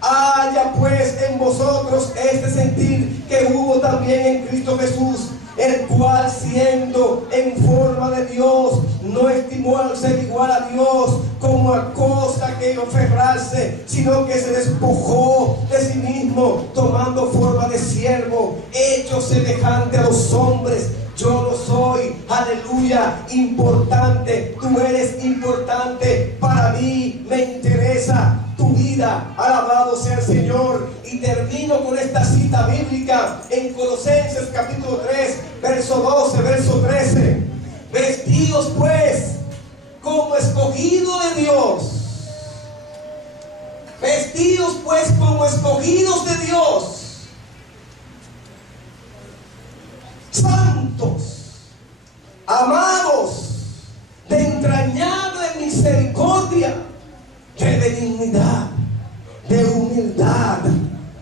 Haya pues en vosotros este sentir que hubo también en Cristo Jesús, el cual, siendo en forma de Dios, no estimó al ser igual a Dios como a cosa que aferrarse, sino que se despojó de sí mismo, tomando forma de siervo, hecho semejante a los hombres. Yo no soy, aleluya, importante. Tú eres importante. Para mí me interesa tu vida. Alabado sea el Señor. Y termino con esta cita bíblica en Colosenses capítulo 3, verso 12, verso 13. Vestidos pues como escogidos de Dios. Vestidos pues como escogidos de Dios. Santos, amados, de entrañable misericordia, de benignidad, de humildad,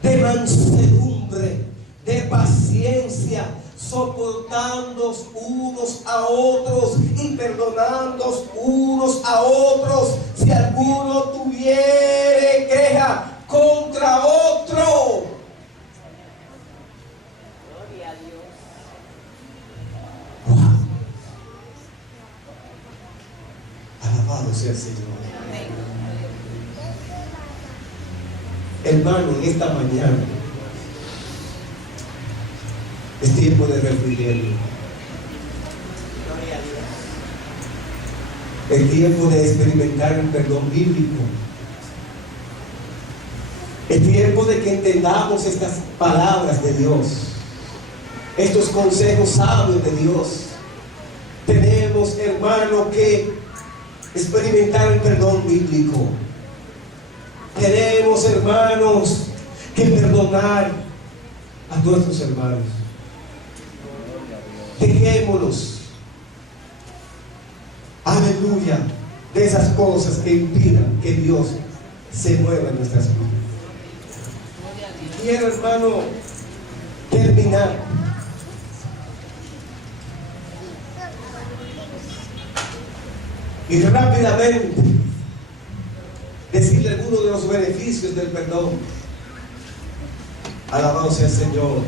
de mansedumbre, de paciencia, soportándoos unos a otros y perdonándoos unos a otros, si alguno tuviere queja contra otro. Gloria a Dios. Wow. Alabado sea el Señor. Hermano, en esta mañana es tiempo de refrigerio. Gloria a Dios. Es tiempo de experimentar el perdón bíblico. Es tiempo de que entendamos estas palabras de Dios, estos consejos sabios de Dios. Tenemos, hermano, que experimentar el perdón bíblico. Tenemos, hermanos, que perdonar a nuestros hermanos. Dejémonos, aleluya, de esas cosas que impidan que Dios se mueva en nuestras vidas. Quiero, hermano, terminar y rápidamente decirle algunos de los beneficios del perdón. Alabado sea el Señor.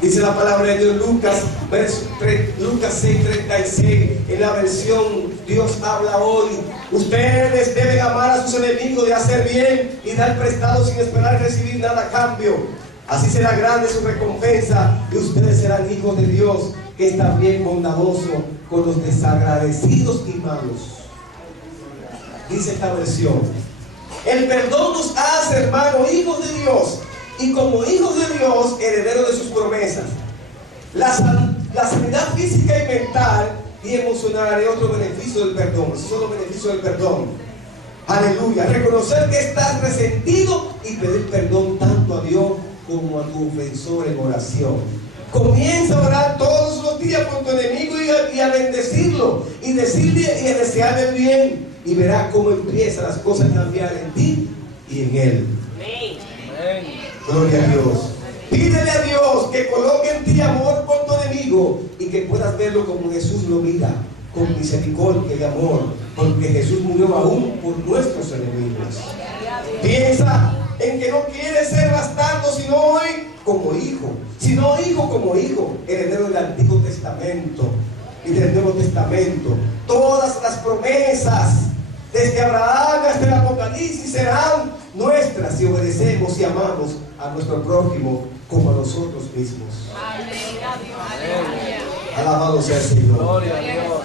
Dice la palabra de Dios, Lucas 6:36, en la versión Dios habla hoy. Ustedes deben amar a sus enemigos y hacer bien y dar prestado sin esperar recibir nada a cambio. Así será grande su recompensa y ustedes serán hijos de Dios, que es también bondadoso con los desagradecidos y malos. Dice esta versión: el perdón nos hace, hermano, hijos de Dios, y como hijos de Dios, herederos de sus promesas. La sanidad física y mental y emocional es otro beneficio del perdón. Esos son los beneficios del perdón. Aleluya. Reconocer que estás resentido y pedir perdón tanto a Dios como a tu ofensor en oración. Comienza a orar todos los días por tu enemigo y a bendecirlo y decirle y a desearle el bien, y verás cómo empiezan las cosas a cambiar en ti y en él. Amén. Gloria a Dios. Pídele a Dios que coloque en ti amor por tu enemigo y que puedas verlo como Jesús lo mira, con misericordia y amor, porque Jesús murió aún por nuestros enemigos. Piensa en que no quieres ser bastardo, sino hoy como hijo, sino hijo como hijo, heredero del Antiguo Testamento y del Nuevo Testamento. Todas las promesas desde Abraham hasta el Apocalipsis serán nuestras si obedecemos y amamos a nuestro prójimo como a nosotros mismos. Alabado sea el Señor. Gloria a Dios.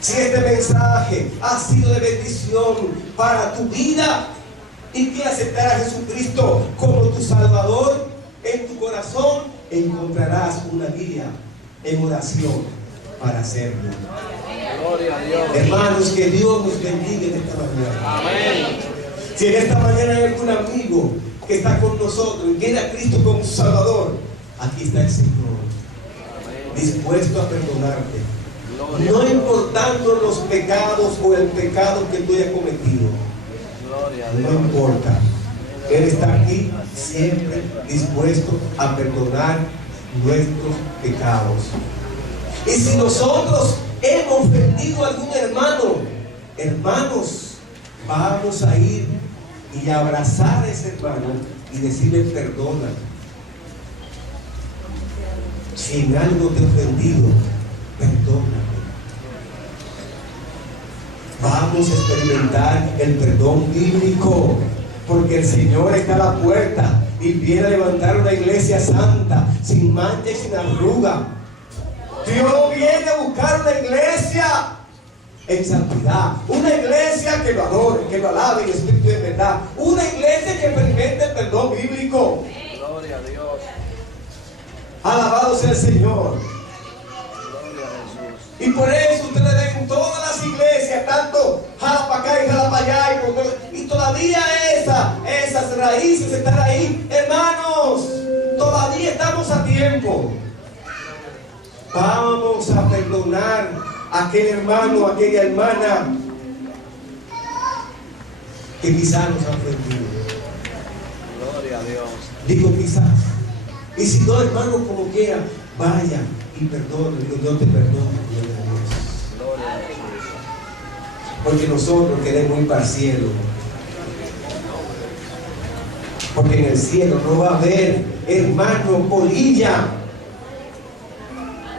Si este mensaje ha sido de bendición para tu vida y quieres aceptar a Jesucristo como tu Salvador en tu corazón, encontrarás una guía en oración para hacerlo. Gloria a Dios. Hermanos, que Dios nos bendiga en esta mañana. Amén. Si en esta mañana hay algún amigo que está con nosotros y quiere a Cristo como su Salvador, aquí está el Señor, dispuesto a perdonarte, Gloria no a Dios. importando los pecados o el pecado que tú hayas cometido. Gloria a No Dios. importa. Él está aquí siempre dispuesto a perdonar nuestros pecados. Y si nosotros hemos ofendido a algún hermano, hermanos, vamos a ir y a abrazar a ese hermano y decirle perdona. Si en algo te he ofendido, perdóname. Vamos a experimentar el perdón bíblico, porque el Señor está a la puerta y viene a levantar una iglesia santa, sin mancha y sin arruga. Dios no viene a buscar una iglesia en santidad, una iglesia que lo adore, que lo alabe en espíritu y en verdad, una iglesia que experimente el perdón bíblico. Gloria a Dios. Alabado sea el Señor. Gloria a Jesús. Y por eso ustedes ven en todas las iglesias, tanto jala para acá y jala para allá, y todavía esas raíces están ahí. Hermanos, todavía estamos a tiempo. Vamos a perdonar a aquel hermano, a aquella hermana que quizás nos ha ofendido. Gloria a Dios. Digo quizás. Y si no, hermano, como quiera, vaya y perdone. Digo, yo te perdono, gloria a Dios. Gloria a Jesús. Porque nosotros queremos ir para el cielo. Porque en el cielo no va a haber, hermano, polilla.